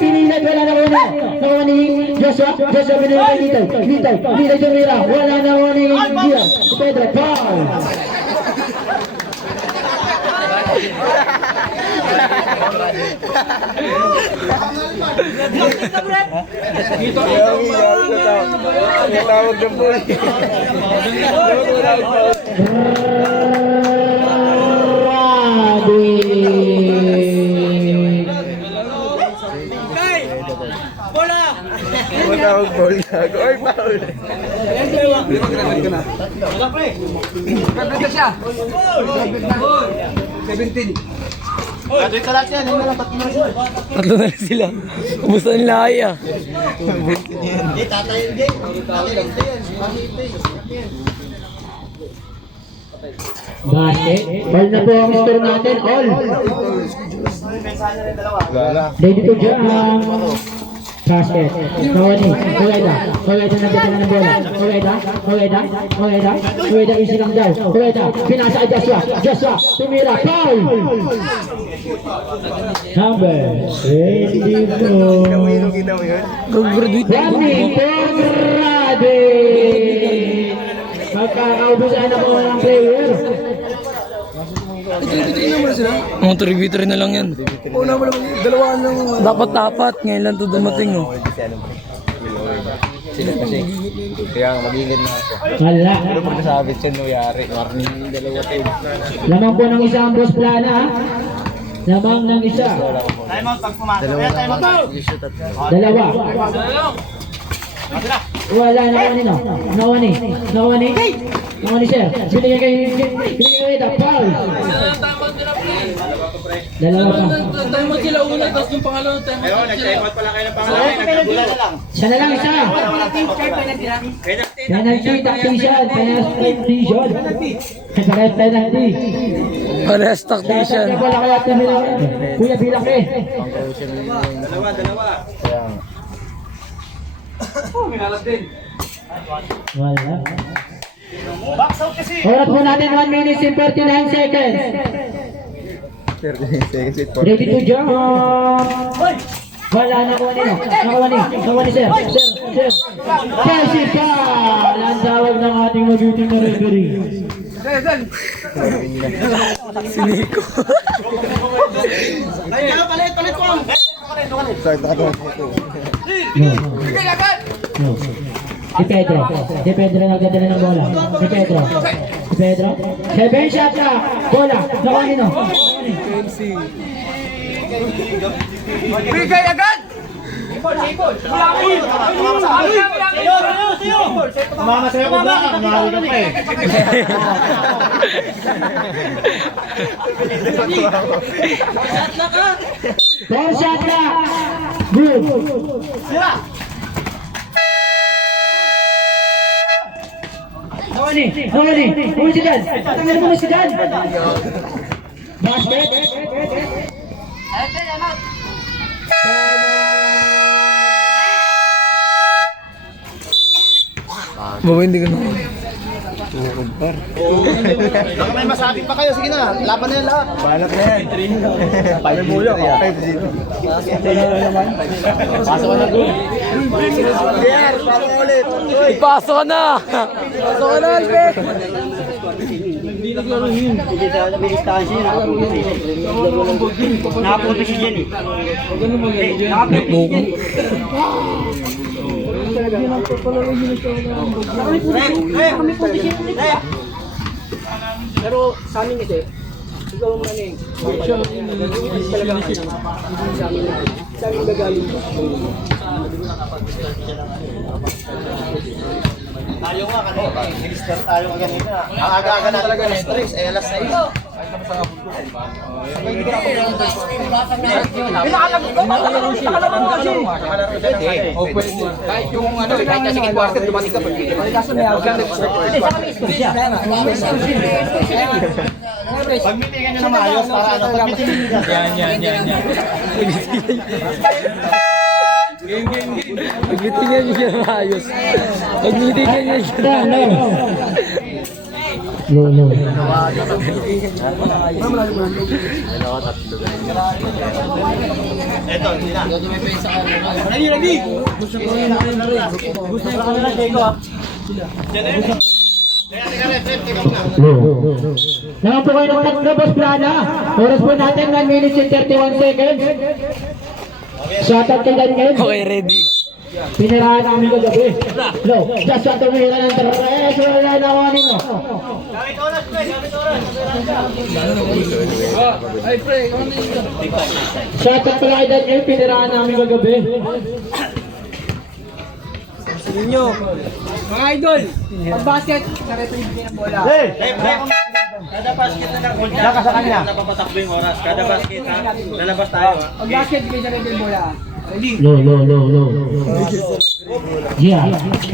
Pinilat. Wala na kuha nila. Nakuha ni Joshua. Binigay kay Nitay tumira. Wala na kuha ni Gia. Pedro. Foul. Tawag ng boy. Tawag ball gago. Oy, foul. Ganda siya. 17. Graduate ka lahat yan. Hindi lang tatlo na siya. Tatlo na lang sila. Kumusta nila kaya? Hindi, tatayin din. Tatayin din. Basket. All na po ang score natin. All. Ready to jump. Basket. Huweda nagdadala ng bola. Huweda easy lang daw. Huweda, pinasa kay Joshua, tumira, foul! Number 24. Graduate na. Running for grabe! Magkakaubusan na po ng player. Mga turigvitory na lang yan. Una mo naman, dalawaan lang. Dapat. Ngayon lang ito dumating oh. Sila kasi. Kaya magiging na ako. Wala. Pero pagkasabit siya nuyari. Warning yung dalawa tayo. Lamang po ng isa ang Boss Plana, ha? Lamang ng isa. Dalawa. Wala na kanino. Nakuha ni sir. Binigay kay Weda. Foul. Dalawa pa. Time out sila una, tapos yung pangalawa time Ayun, nag-time-out pala kayo ng pangalan. Nagkagula na lang. Siya na lang isa. Penalty tactician. Penalty. Parehas tactician. Wala kaya tumila. Kuya Bilak eh. Dalawa. Wala. Oras po natin 1 minute and 49 seconds. Ready to jump. Wala na kuha nino. Nakuha ni sir. Kasi ka. Ang tawag ng ating mabuting na referee. Siniko. Palit ko. No. Si Pedro nagdadala ng bola. Si Pedro. 7 shot na. Bola. Nakuha nino. Bigay agad! Mama sa'yo ko ba? Mahuli ka pa eh. Four shot na. Good. Nakuha ni si Dan. Tanggalin mo na si Dan. Basket. Bawa hindi ko na. Baka may masabi pa kayo, sige na, laban na yan lahat. Balat na yan. May bulo, okay. Pasok ka na doon. Pierre, pasok ka ulit. Ipasok ka na! Pasok ka na, Albert. Hindi sa distansya, nakapunti si Jenny. Pero sa amin kasi, ikaw ang maning. Talaga hindi sa amin. Sa amin gagaling. Tayo nga kanina, nag-start tayo kanina. Ang aga-aga na talaga ng stress, ay alas 6. Kahit yung ano, kahit sa second quarter, dumating ka pa. Kaso may aga pag-meetingan nyo na maayos para ano, pag-meetingan nyo. Yan. Pagbitingan niyo siya maayos. Pagbitingan niyo siya. No. Ito, hindi na. Ready. Gusto ko yun. Gusto ko na, Diego. Naman po kayo ng tatlo, Boss Plana. Oras po natin, 1 minute and 31 seconds. Shoutout kay Daniel. Okay, ready. Pinirahan namin kagabi. No, just sa tumira ng tres. Wala na ako nino. Gamit oras, pre. Gamit oras. Shoutout pala kay Daniel. Pinirahan namin kagabi. Mga idol, pag basket, na-retrieve din ang bola. Kada basket na lang. Napapatakbo yung oras. Kada basket ha. Lalabas tayo ha. Pag basket, bigay sa rin yung bola. Ready? No. Yeah, si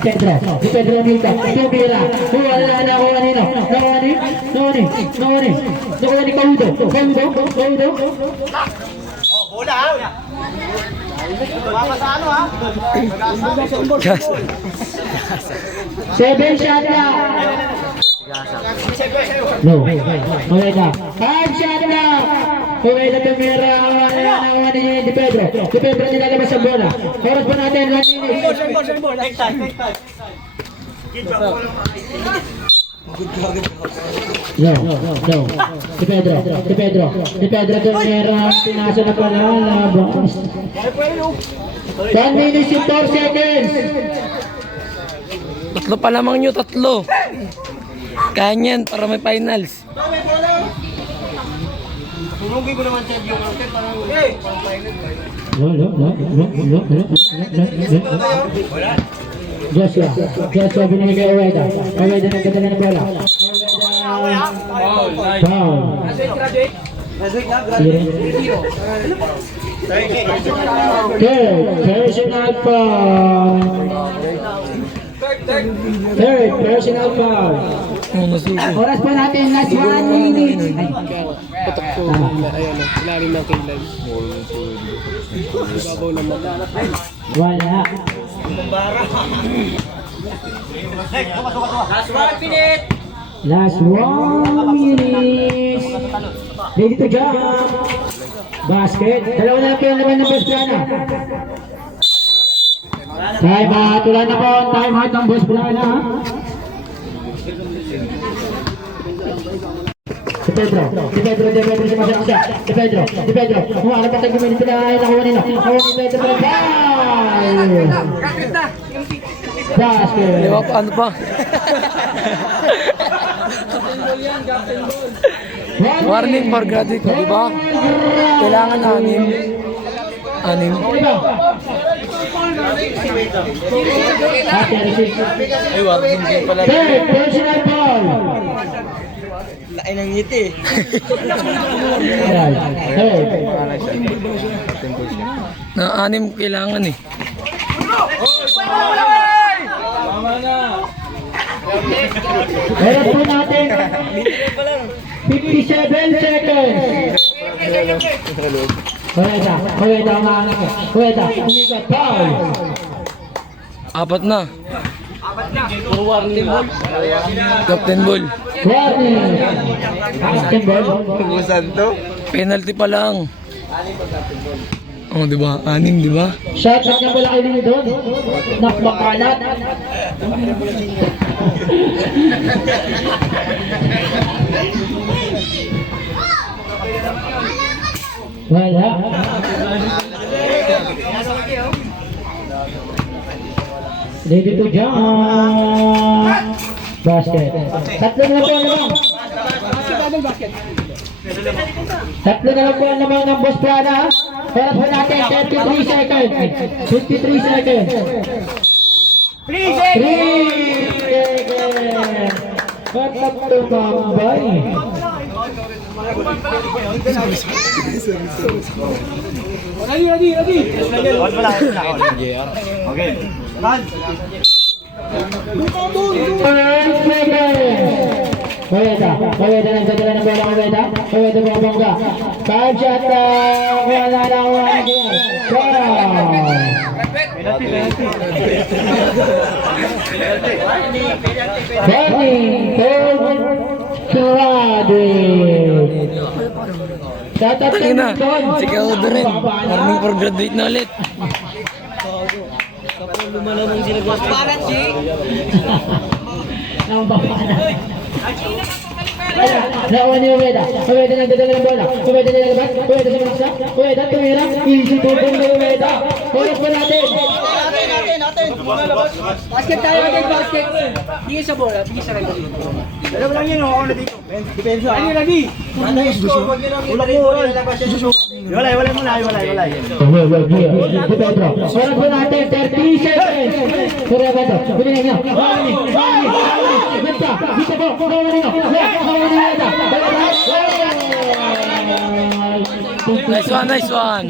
Pedro Milka, tumira. Wala na ako nino. Nakuha ni Kaudo. Bola ha. Mama sa ano ha. Seven shot na. No. Okay ka. 5 shot na. Okay na tumira. Nakuha ni Di Pedro. Si Pedro nilalabas sa bola. Oras pa natin 1 minute. Take time. No. Si Pedro tumira. Pinasa na pala. 1 minute and 4 seconds. Tatlo pa lamang nyo, tatlo. Kaya niyan para may finals. Tulungin ko naman siya yung content parang Joshua binigay kay Ueda nagdadala ng bola. Foul. Personal foul. Third personal foul. Oras pa natin, last 1 minute. Patok po. Ayan, ilalim ng kailan. Ibabaw ng mata. Wala. last 1 minute. Last 1 minute. Ready to jump. Basket. Dalawa na lang naman ng Boss Plana. Time out. Wala na po. Time out ng Boss Plana. Si Pedro sumasama siya. Si Pedro. Humarap pa tayo minute na nakuha nila. Nakuha ni Pedro. Bye! Basket. Di ba paano pa? Warning for graduate ko, di ba? Kailangan 6. 6. Ay, warning din pala. Third personal foul. Lain ng ngiti. Third. Na 6 kailangan eh. Meron po natin 57 seconds. Huweda ang anak. Huweda, umigat, foul. Apat na. Captain Ball. Warning. Captain Ball. Penalty pa lang. Oh, di ba? 6, di ba? Shot niya pala kayo din doon. Nakmakalat. Wala. Ready to jump. Basket. Tatlo na po ang lamang. Tatlo na lang po ang lamang ng Boss Prada. Para po natin 33 seconds. 53 seconds. 3 seconds. Ba't tumambay? Ready. Okay. Huweda nang dadala ng bola Huweda mga bongga. Five shot wala na ako Tangina, si Kaudo rin. Warning for graduate na ulit. Nakuha ni Huweda nang dadala ng bola. Huweda nilalabas. Huweda sa maksa. Huweda tumira. Easy to ball na Huweda. Huwag po natin. Basket tayo natin, basket. Bigay sa bola, bigay sa record. Alam mo lang yan, ako na dito. Depensa. Ano yung lagi? Ulak mo, Wala muna. Pedro. Huwag po natin, 30 seconds. Surya Pedro. Bilhin niyo. Ganda. Dito po. Kawan niyo. Nice one.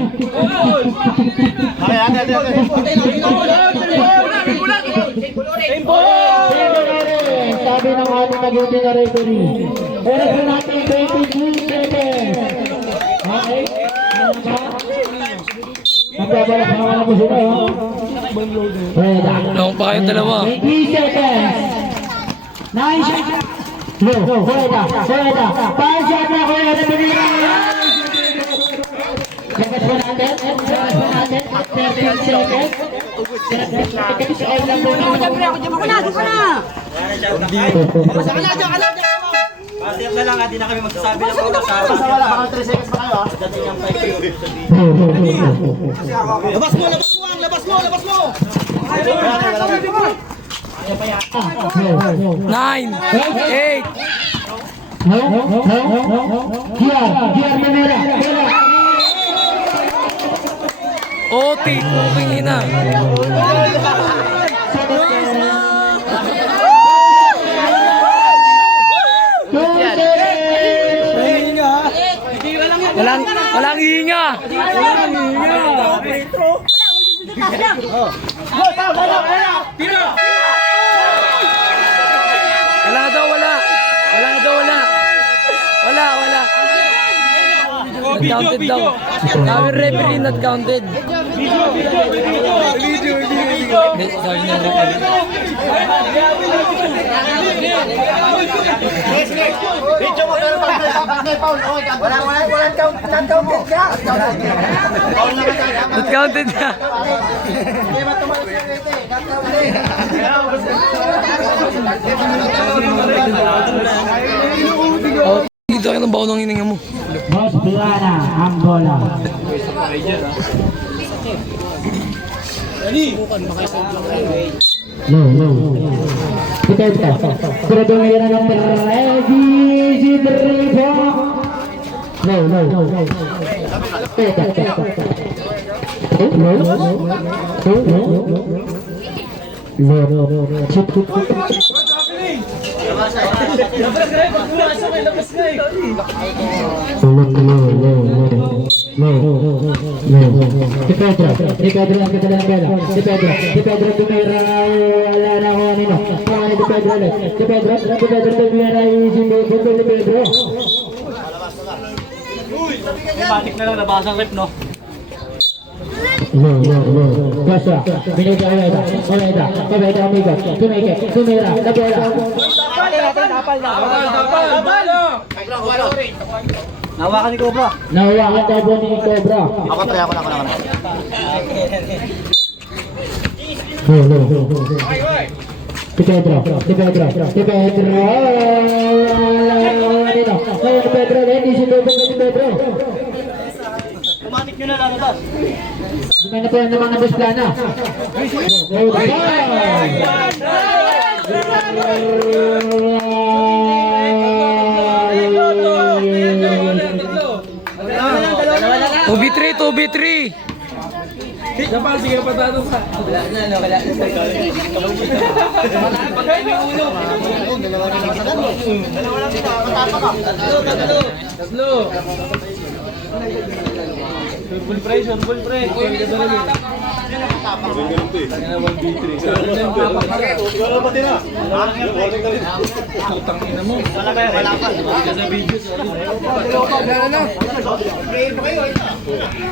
Sabi ng ating nag-uti na referee. Oras po natin 22 seconds. Okay? Nagbabala pa naman ako sila. Lang pa kayong dalawa. 20 seconds. 9 seconds. Huweda. 5 shot na Huweda. Lagas po natin. 13 seconds. Kasi sa all lang muna. Pasir na lang, hindi na kami magsasabi ng oras. Baka 3 seconds pa kayo, Dating ang 5 Labas mo! 9, 8. Giar Manera. OT, puking ina. Walang hinga. Wala. Counted daw. Sabi referee not counted. Hindi, sabi niya referee. Not counted na. Oh, dito kayo ng baon ng hininga mo. Boss Plana ang bola. No. Kita. Berdominan nomor Easy dribble. No. Di Pedro ang kadalang bela. Di Pedro tumira. Wala na ako kanino. Di Pedro tumira. Di Pedro tumira. Di Pedro. May matik na lang, nabasa ang rep, no? Basta, minuto Kabeda, amigo, tumira, Kabeda. Nawakan ni Cobra. Nahawakan daw po ni Cobra. Ako na. Si Pedro. Ready si Pedro. Matik nyo na lang, labas. Gimana po ang naman ng bus plana? Tubi 3. Sige pa tayo sa. Tatlo. Full pressure.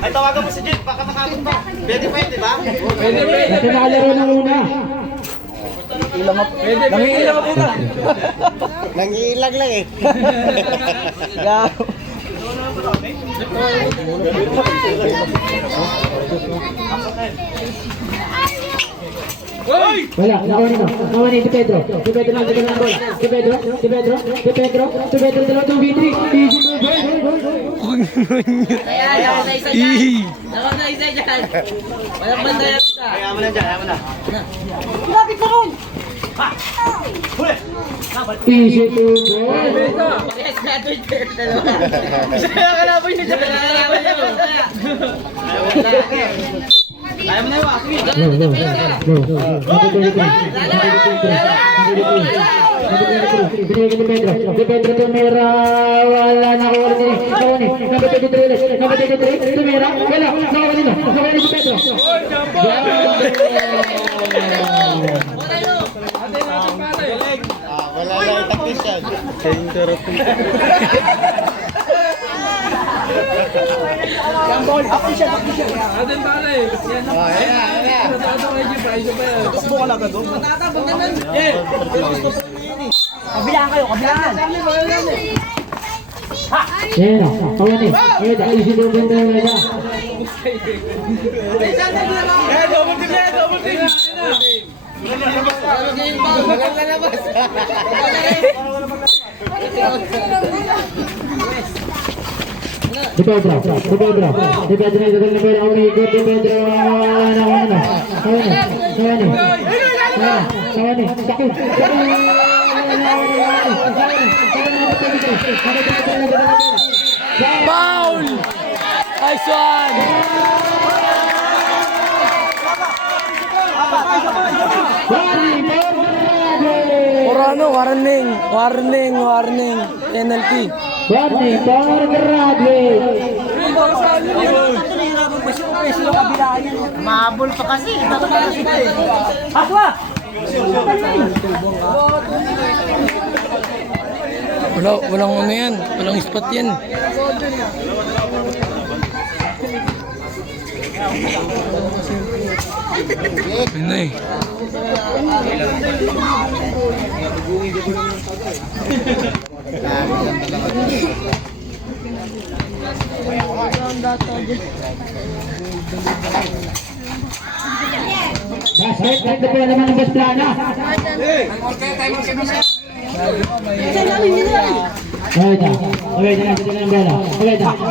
Ay, tawagan mo si Jake, baka makakot pa. Pwede, ba? Ito nakalaro na muna. Nangiilang po na. Nangiilag lang eh. Wala, nakuha ni si Pedro. Si Pedro lang bola. Si Pedro, dalawa 2v3. Easy to goal. Kaya mo na dyan, Easy to goal. Kaya mo na yun, sige. Si Pedro tumira, wala nakuha ni number 23 tumira, wala, nakuha ni si Pedro. Wala lang taktisan. Atin pala eh. Yan. Tatlo kayo dyan, price pa yan. Takbo ka lang ka doon. Yan na, kawan ni. Easy to goal na yan. Double team. Si Pedro na gagal na pera ang ikot. Si Pedro, Kawani, sakit. Foul! Nice one! Warning. Penalty. Warning for graduate. Mahabol pa kasi. Aswa! Walang ano yan. Walang spot yan. Ayun na eh. Basket, ganda po naman ang bus plana.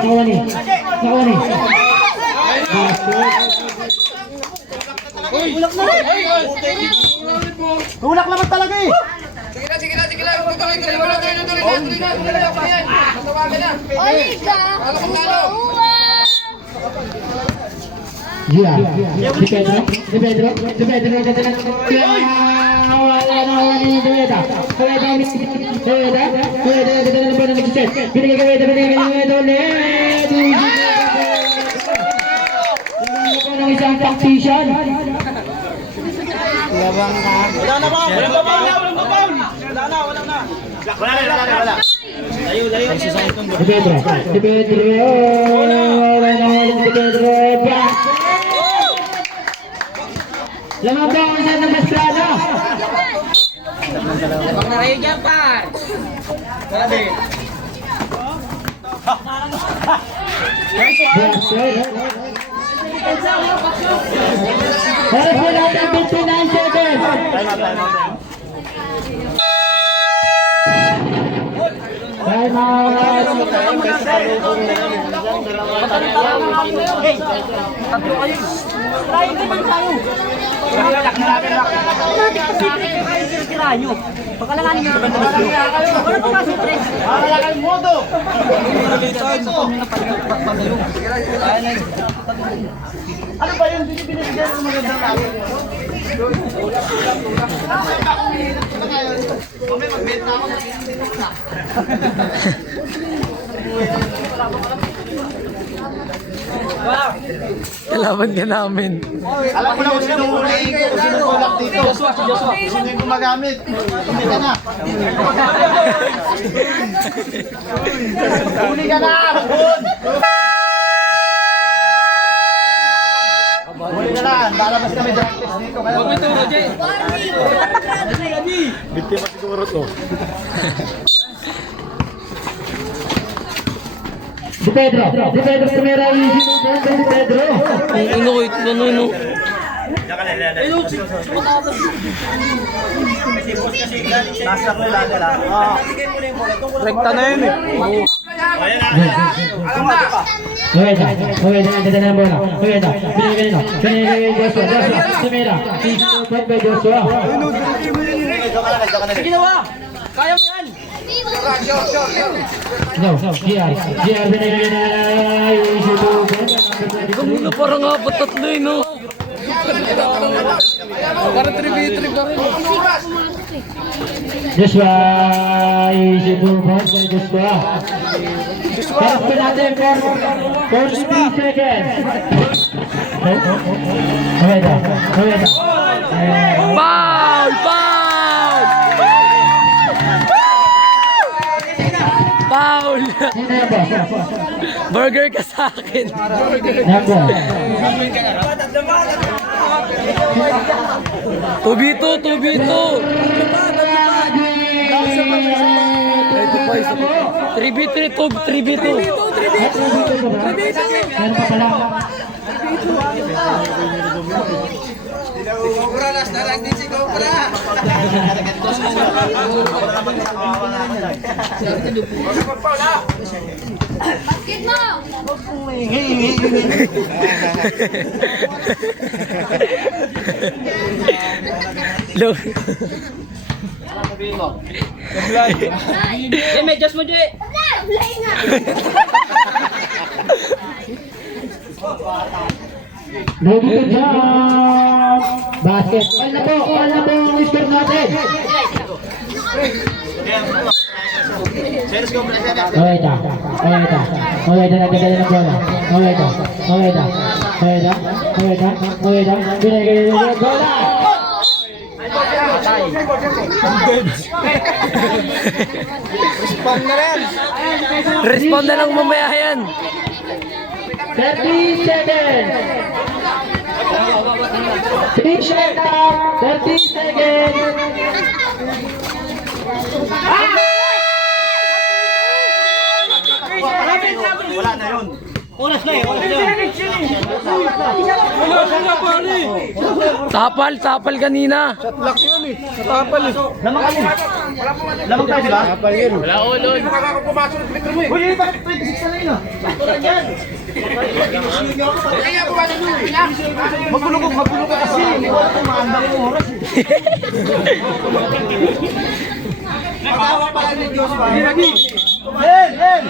Kawani. Tulak naman talaga eh. Yeah. Si Pedro wala na ni Deweda. Isang tactician. Wala na. Si Pedro. Si Pedro. Wala na ulit si Pedro. Lamang ba ang isa ng Mastrada? Para po natin 59 seconds. Time out. Ano ba yun? Binibigyan ng magandang lagi. Kalaban ka namin. Alam ko na kung sino huliin ko, kung sino tulak dito. Sino yung gumagamit. Hindi ka na. Huli ka na! Huli ka na! Lalabas kami drug test dito. Huwag mo ituro, Jay! Biktima siguro to. Si Pedro. Si Pedro Tumera. Si Pedro. Ano ko ito? Ano? Nasa ko yung lada lang. Rekta na yun eh. Huweda. Nandiyan na ang bola. Huweda. Binigay Joshua. Tumera. Super by Joshua. Ginawa! Kaya mo yan! GR binigay na Kanina parang apat tatlo eh, no? Parang 3v3 pa rin. Joshua isipupon kay Joshua. Tapos po natin for 3 seconds. Huweda. Foul! Foul! Sino yan ba? Burger ka sa akin. Yan po. 2v2. Ito pa isa pa. 3v3 to 3v2. Meron pa pala. Look. Medyas mo, Jay! Lagi ka dyan. Basket. All na po ang score natin. Huweda. Nagdadala ng bola. Huweda. Binigay ng bola. Respond na lang mamaya yan. 30 seconds. Finish it up. 30 seconds. Wala na yun. Oras na eh. Tapal kanina. Lamang tayo, di ba? Wala ulon. Uy, bakit 26 na yun ah? Magulog ka kasi. Hindi ko alam kung maandang yung oras eh. Nakawa pala ni Diyos pa. Len!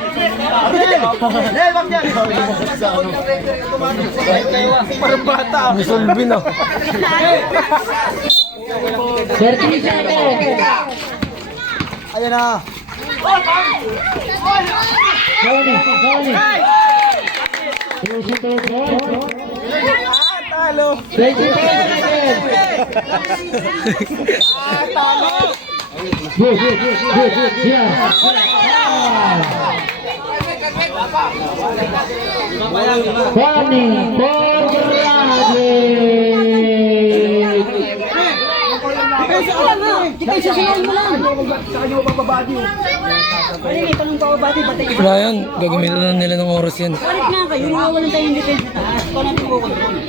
Wag yan! Parang bata. Misolve na. 30 seconds. Ayan na. Tony. Talo. 25 seconds. Talo. Good. Yeah. Warning for Wala yan, gagamitin na nila ng oras yan. Balik nga kayo, nawawalan tayo yung defense sa taas. Ito natin kukontrol.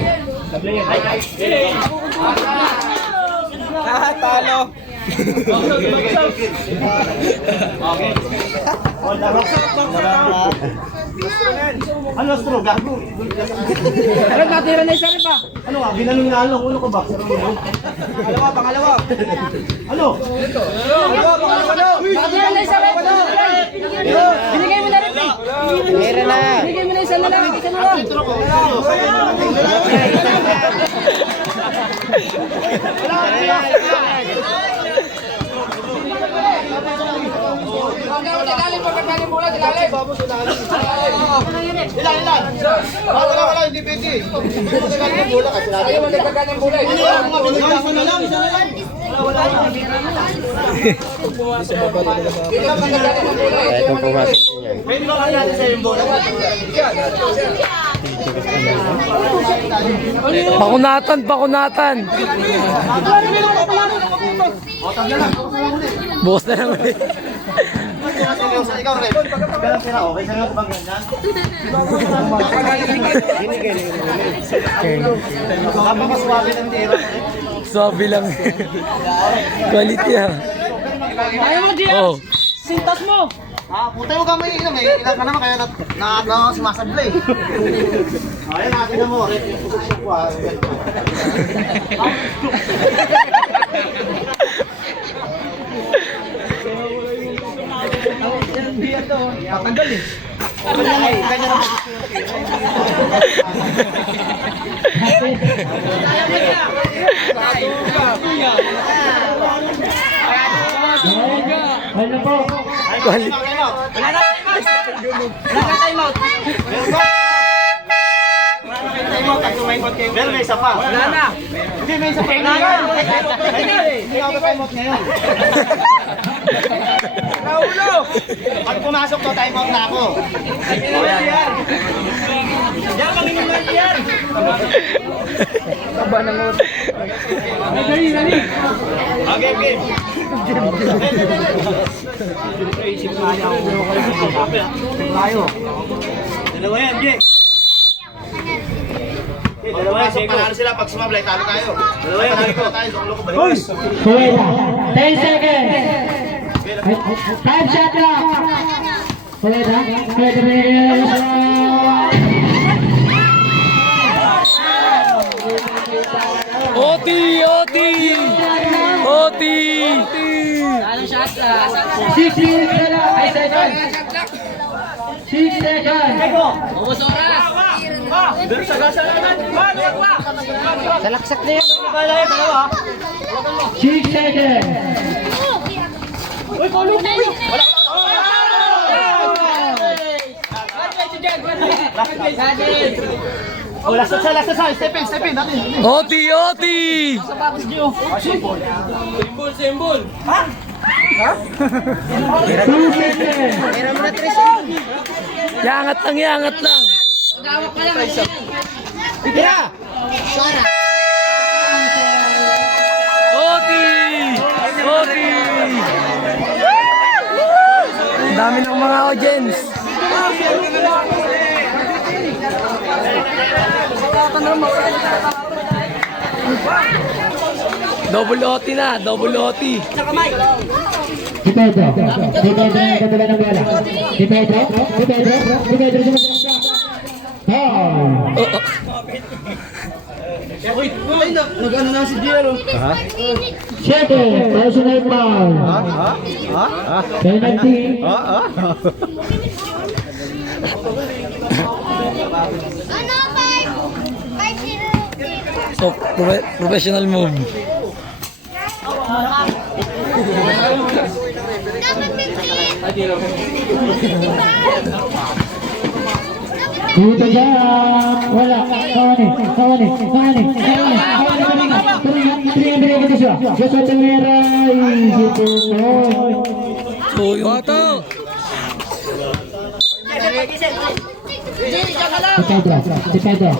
Talo. Ano stro gago? Ano natira na isa rin pa? Ano nga ginanong na lang ulo ko ba? Pangalawa. Ano? Natira na isa rin. Binigay mo na rin. Binigay mo na isa na lang. Isa na lang. Wala, hindi pwede. Pakunatan! Bukas na lang ulit. Ikaw, Red. Pagkalang pera, okay sa'yo bang ganyan? Napakaswabe ng tira. Sabi lang. Quality ha. Ayaw mo, Gian. Oh. Sintas mo. Puta mo ka may inom eh. Ilan ka naman kaya na sumasablay. Ayun, natin na mo. Red, yung pusok ko ah. Patanggal eh. Ganyan na Ano po? Quality. Wala na time out. Pero may isa pa. Wala na. Hindi, may isa pa. Wala na. Hindi ako time out ngayon. Pag pumasok to, time out na ako. Yan, manginginan yan. Okay. Dalawa yan, Jake. Dalawa yan, panalo sila. Pag sumablay, talo tayo. Dalawa yan, tayo. Loko balik. Kuwela. 10 seconds. Time shot clock. Kuwela. OT! 6 seconds. 6 seconds. Ubus oras. Salaksak na yun. 6 seconds. Oh, last sa. Step in. Natin. OT! Symbol. 2 seconds. Yangat lang. Pag-awak ka lang. OT! Ang dami ng mga audience. Double OT na. Si Pedro na katula ng bola. Si Pedro. Nag-ano na si Jero. 7, personal foul. Penalty. So, professional move. Dapat Dito dyan. Wala. Kawani. Turingan ko siya. Joshua Tamera. Easy 2 points. So yung Si Pedro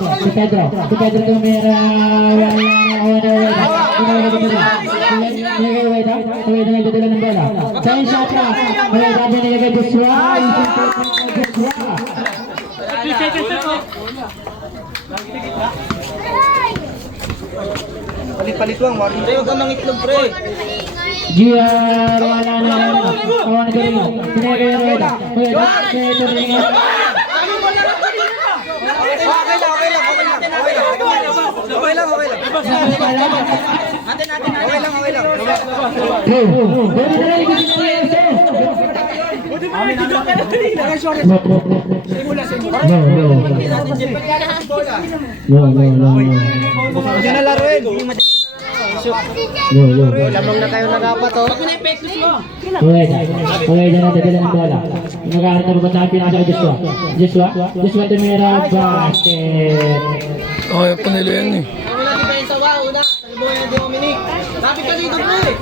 Tamera. Nagdadala ng bola. Sa'yo shot na. Wala sabi nilagay Joshua. Palit-palitwang, Mario. Pre, huwag kang mangitlog, pre. GR wala na. Kawan ka rin. Pinagay na Rueda. Hindi na laruin. Lamang na kayo nag-apat, oh. Okay, dyan ang dadala ng bola. Nag-aaral na ba pinasa kay Joshua Tamera, basket. kaya pa nila yan eh. Wala di tayo sa wow, una. Salubungan natin Dominic. Lapit ka dito, pre.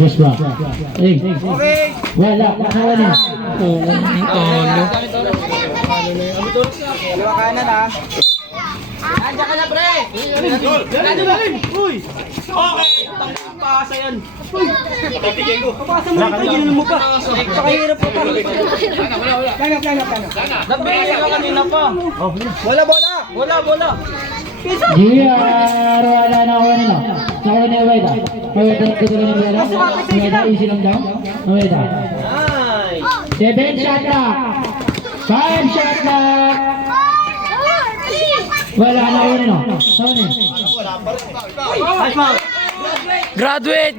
Joshua. Wala, nakawa na. Oo, ano. Dalawa kanan, ha. Andiyan ka na, pre. Uy! Okay! Pasa yan. Uy! Patigyan ko. Papasa mo ito, ginulong mo pa. Pakahirap pa pa. Nabili ka kanina pa. Bola, bola. Bola. GR, wala na ako nila. Nakawa na Ueda. Ueda, nagdadala ng bola. Ueda, easy lang daw. Ueda. Nice! 7 shot clock. 5 shot clock. Wala na ako nila. Graduate!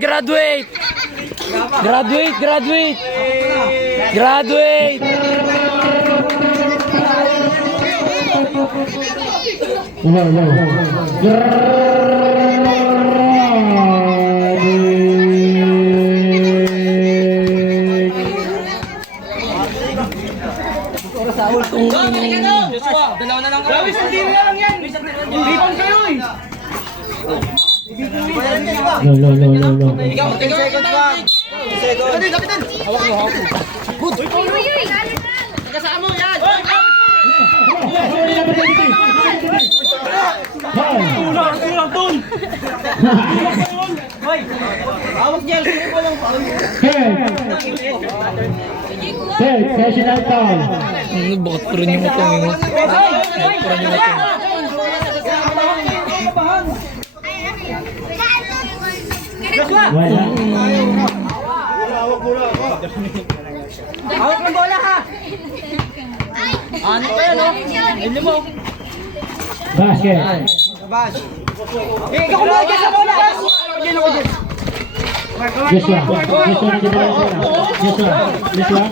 Joshua, dalawa na lang kayo. Lawis, hindi na lang yan. Bipon kayo eh. No. Ikaw, seconds pa. Kapitan. Hawak mo. Kasama mo yan. Kulang, Ton. Hoy, hawak niya. Sino ko lang. Personal foul. Ano, bakit pa rin yung utang yun? Wala. Hawak ng bola ka. Ano pa yan, oh? Hindi mo. Basket. Ikaw kumuha dyan sa bola. Joshua nagdadala ng bola. Joshua.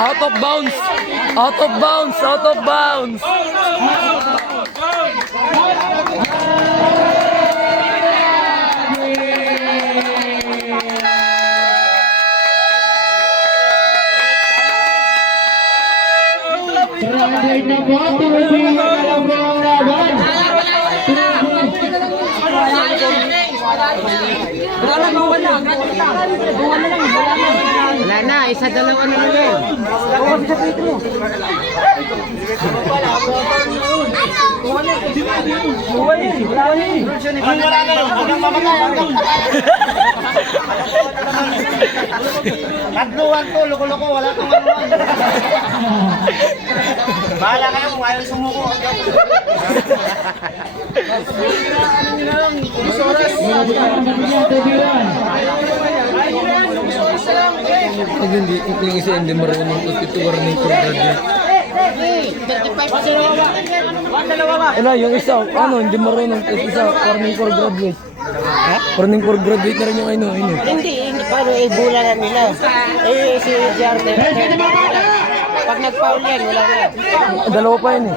Out of bounds! Graduate na po. Tuloy na lang po ang laban. Wala na, isa dalawa na lang yan. Tatluan to, loko-loko, wala kang ano. Bahala kayo kung ayaw sumuko. Pag hindi, yung isa hindi marunong ito warning for graduate. Wala, yung isa, hindi marunong isa warning for graduate. Warning for graduate na rin yung Hindi, paano bula na nila. Si Jarte. Pag nag-foul yan, wala na. Dalawa pa yun eh.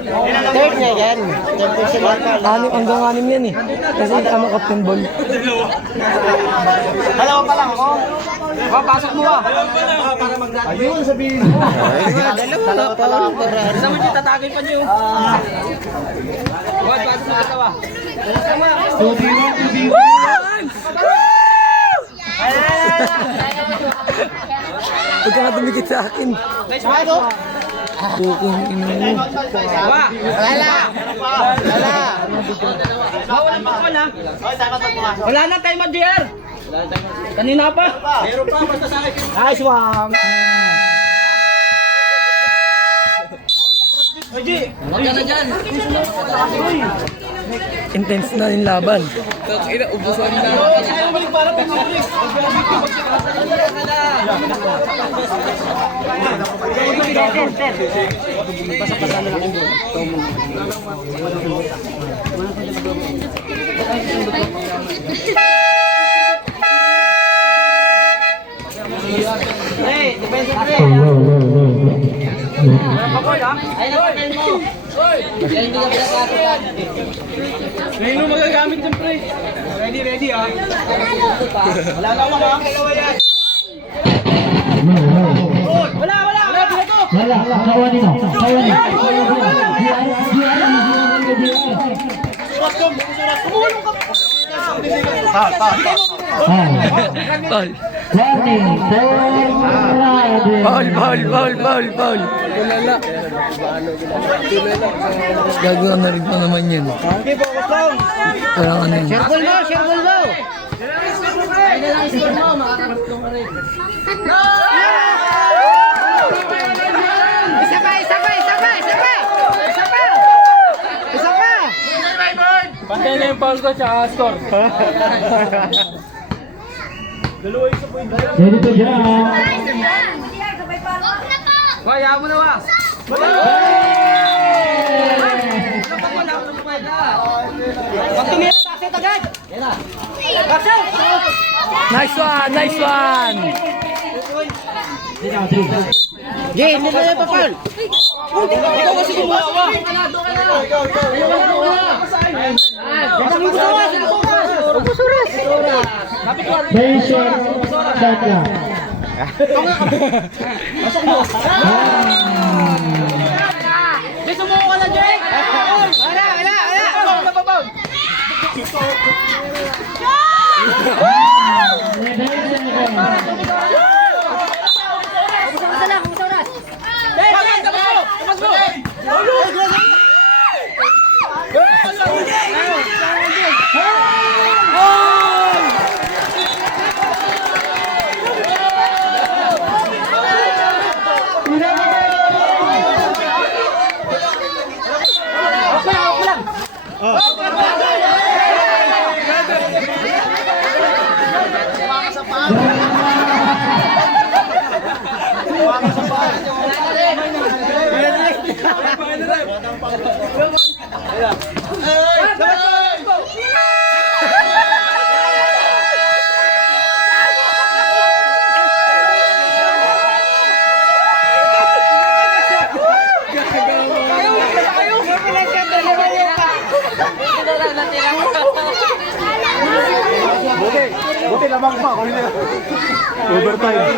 Third na yan. Championship foul. Hanggang 6 yan eh. Kasi ano, captain ball. Dalawa pa lang ako. Pasok mo ah. Ayun, sabihin mo. Dalawa pa lang ako. Isa mo dito, tatagin pa niyo. Wad, pasok mo dito ba? Huwag ka nga tumikit sa akin. Bukong ino mo. Wala na tayo mag-DR. Kanina pa. Meron pa, basta sa akin. Nice one. Huwag ka na dyan. Intense na yung laban. Hey, defensive play. Ay, napapel mo. Yan hindi ka pinakakita. Ngayon mo magagamit ng pre. Ready ah. Wala na ako mga kalawa yan. Wala, binago. Wala, kawan nila. Foul. Warning, Foul. Tulala. Gagawa na rin pa naman yan. Parang ano yun. Share ball mo. Ay na lang score mo, makakapatong ka rin. Isa pa. Pantay na yung foul ko tsaka score. Ready to jump. Kaya mo na wa. Pagtingin sa aset agad. Nice one! Jay, hindi na yan pa-foul. Ikaw kasi gumawa. Very short shot lang. Sumuko ka na, Jake! Wala. Buti lamang pa. Overtime.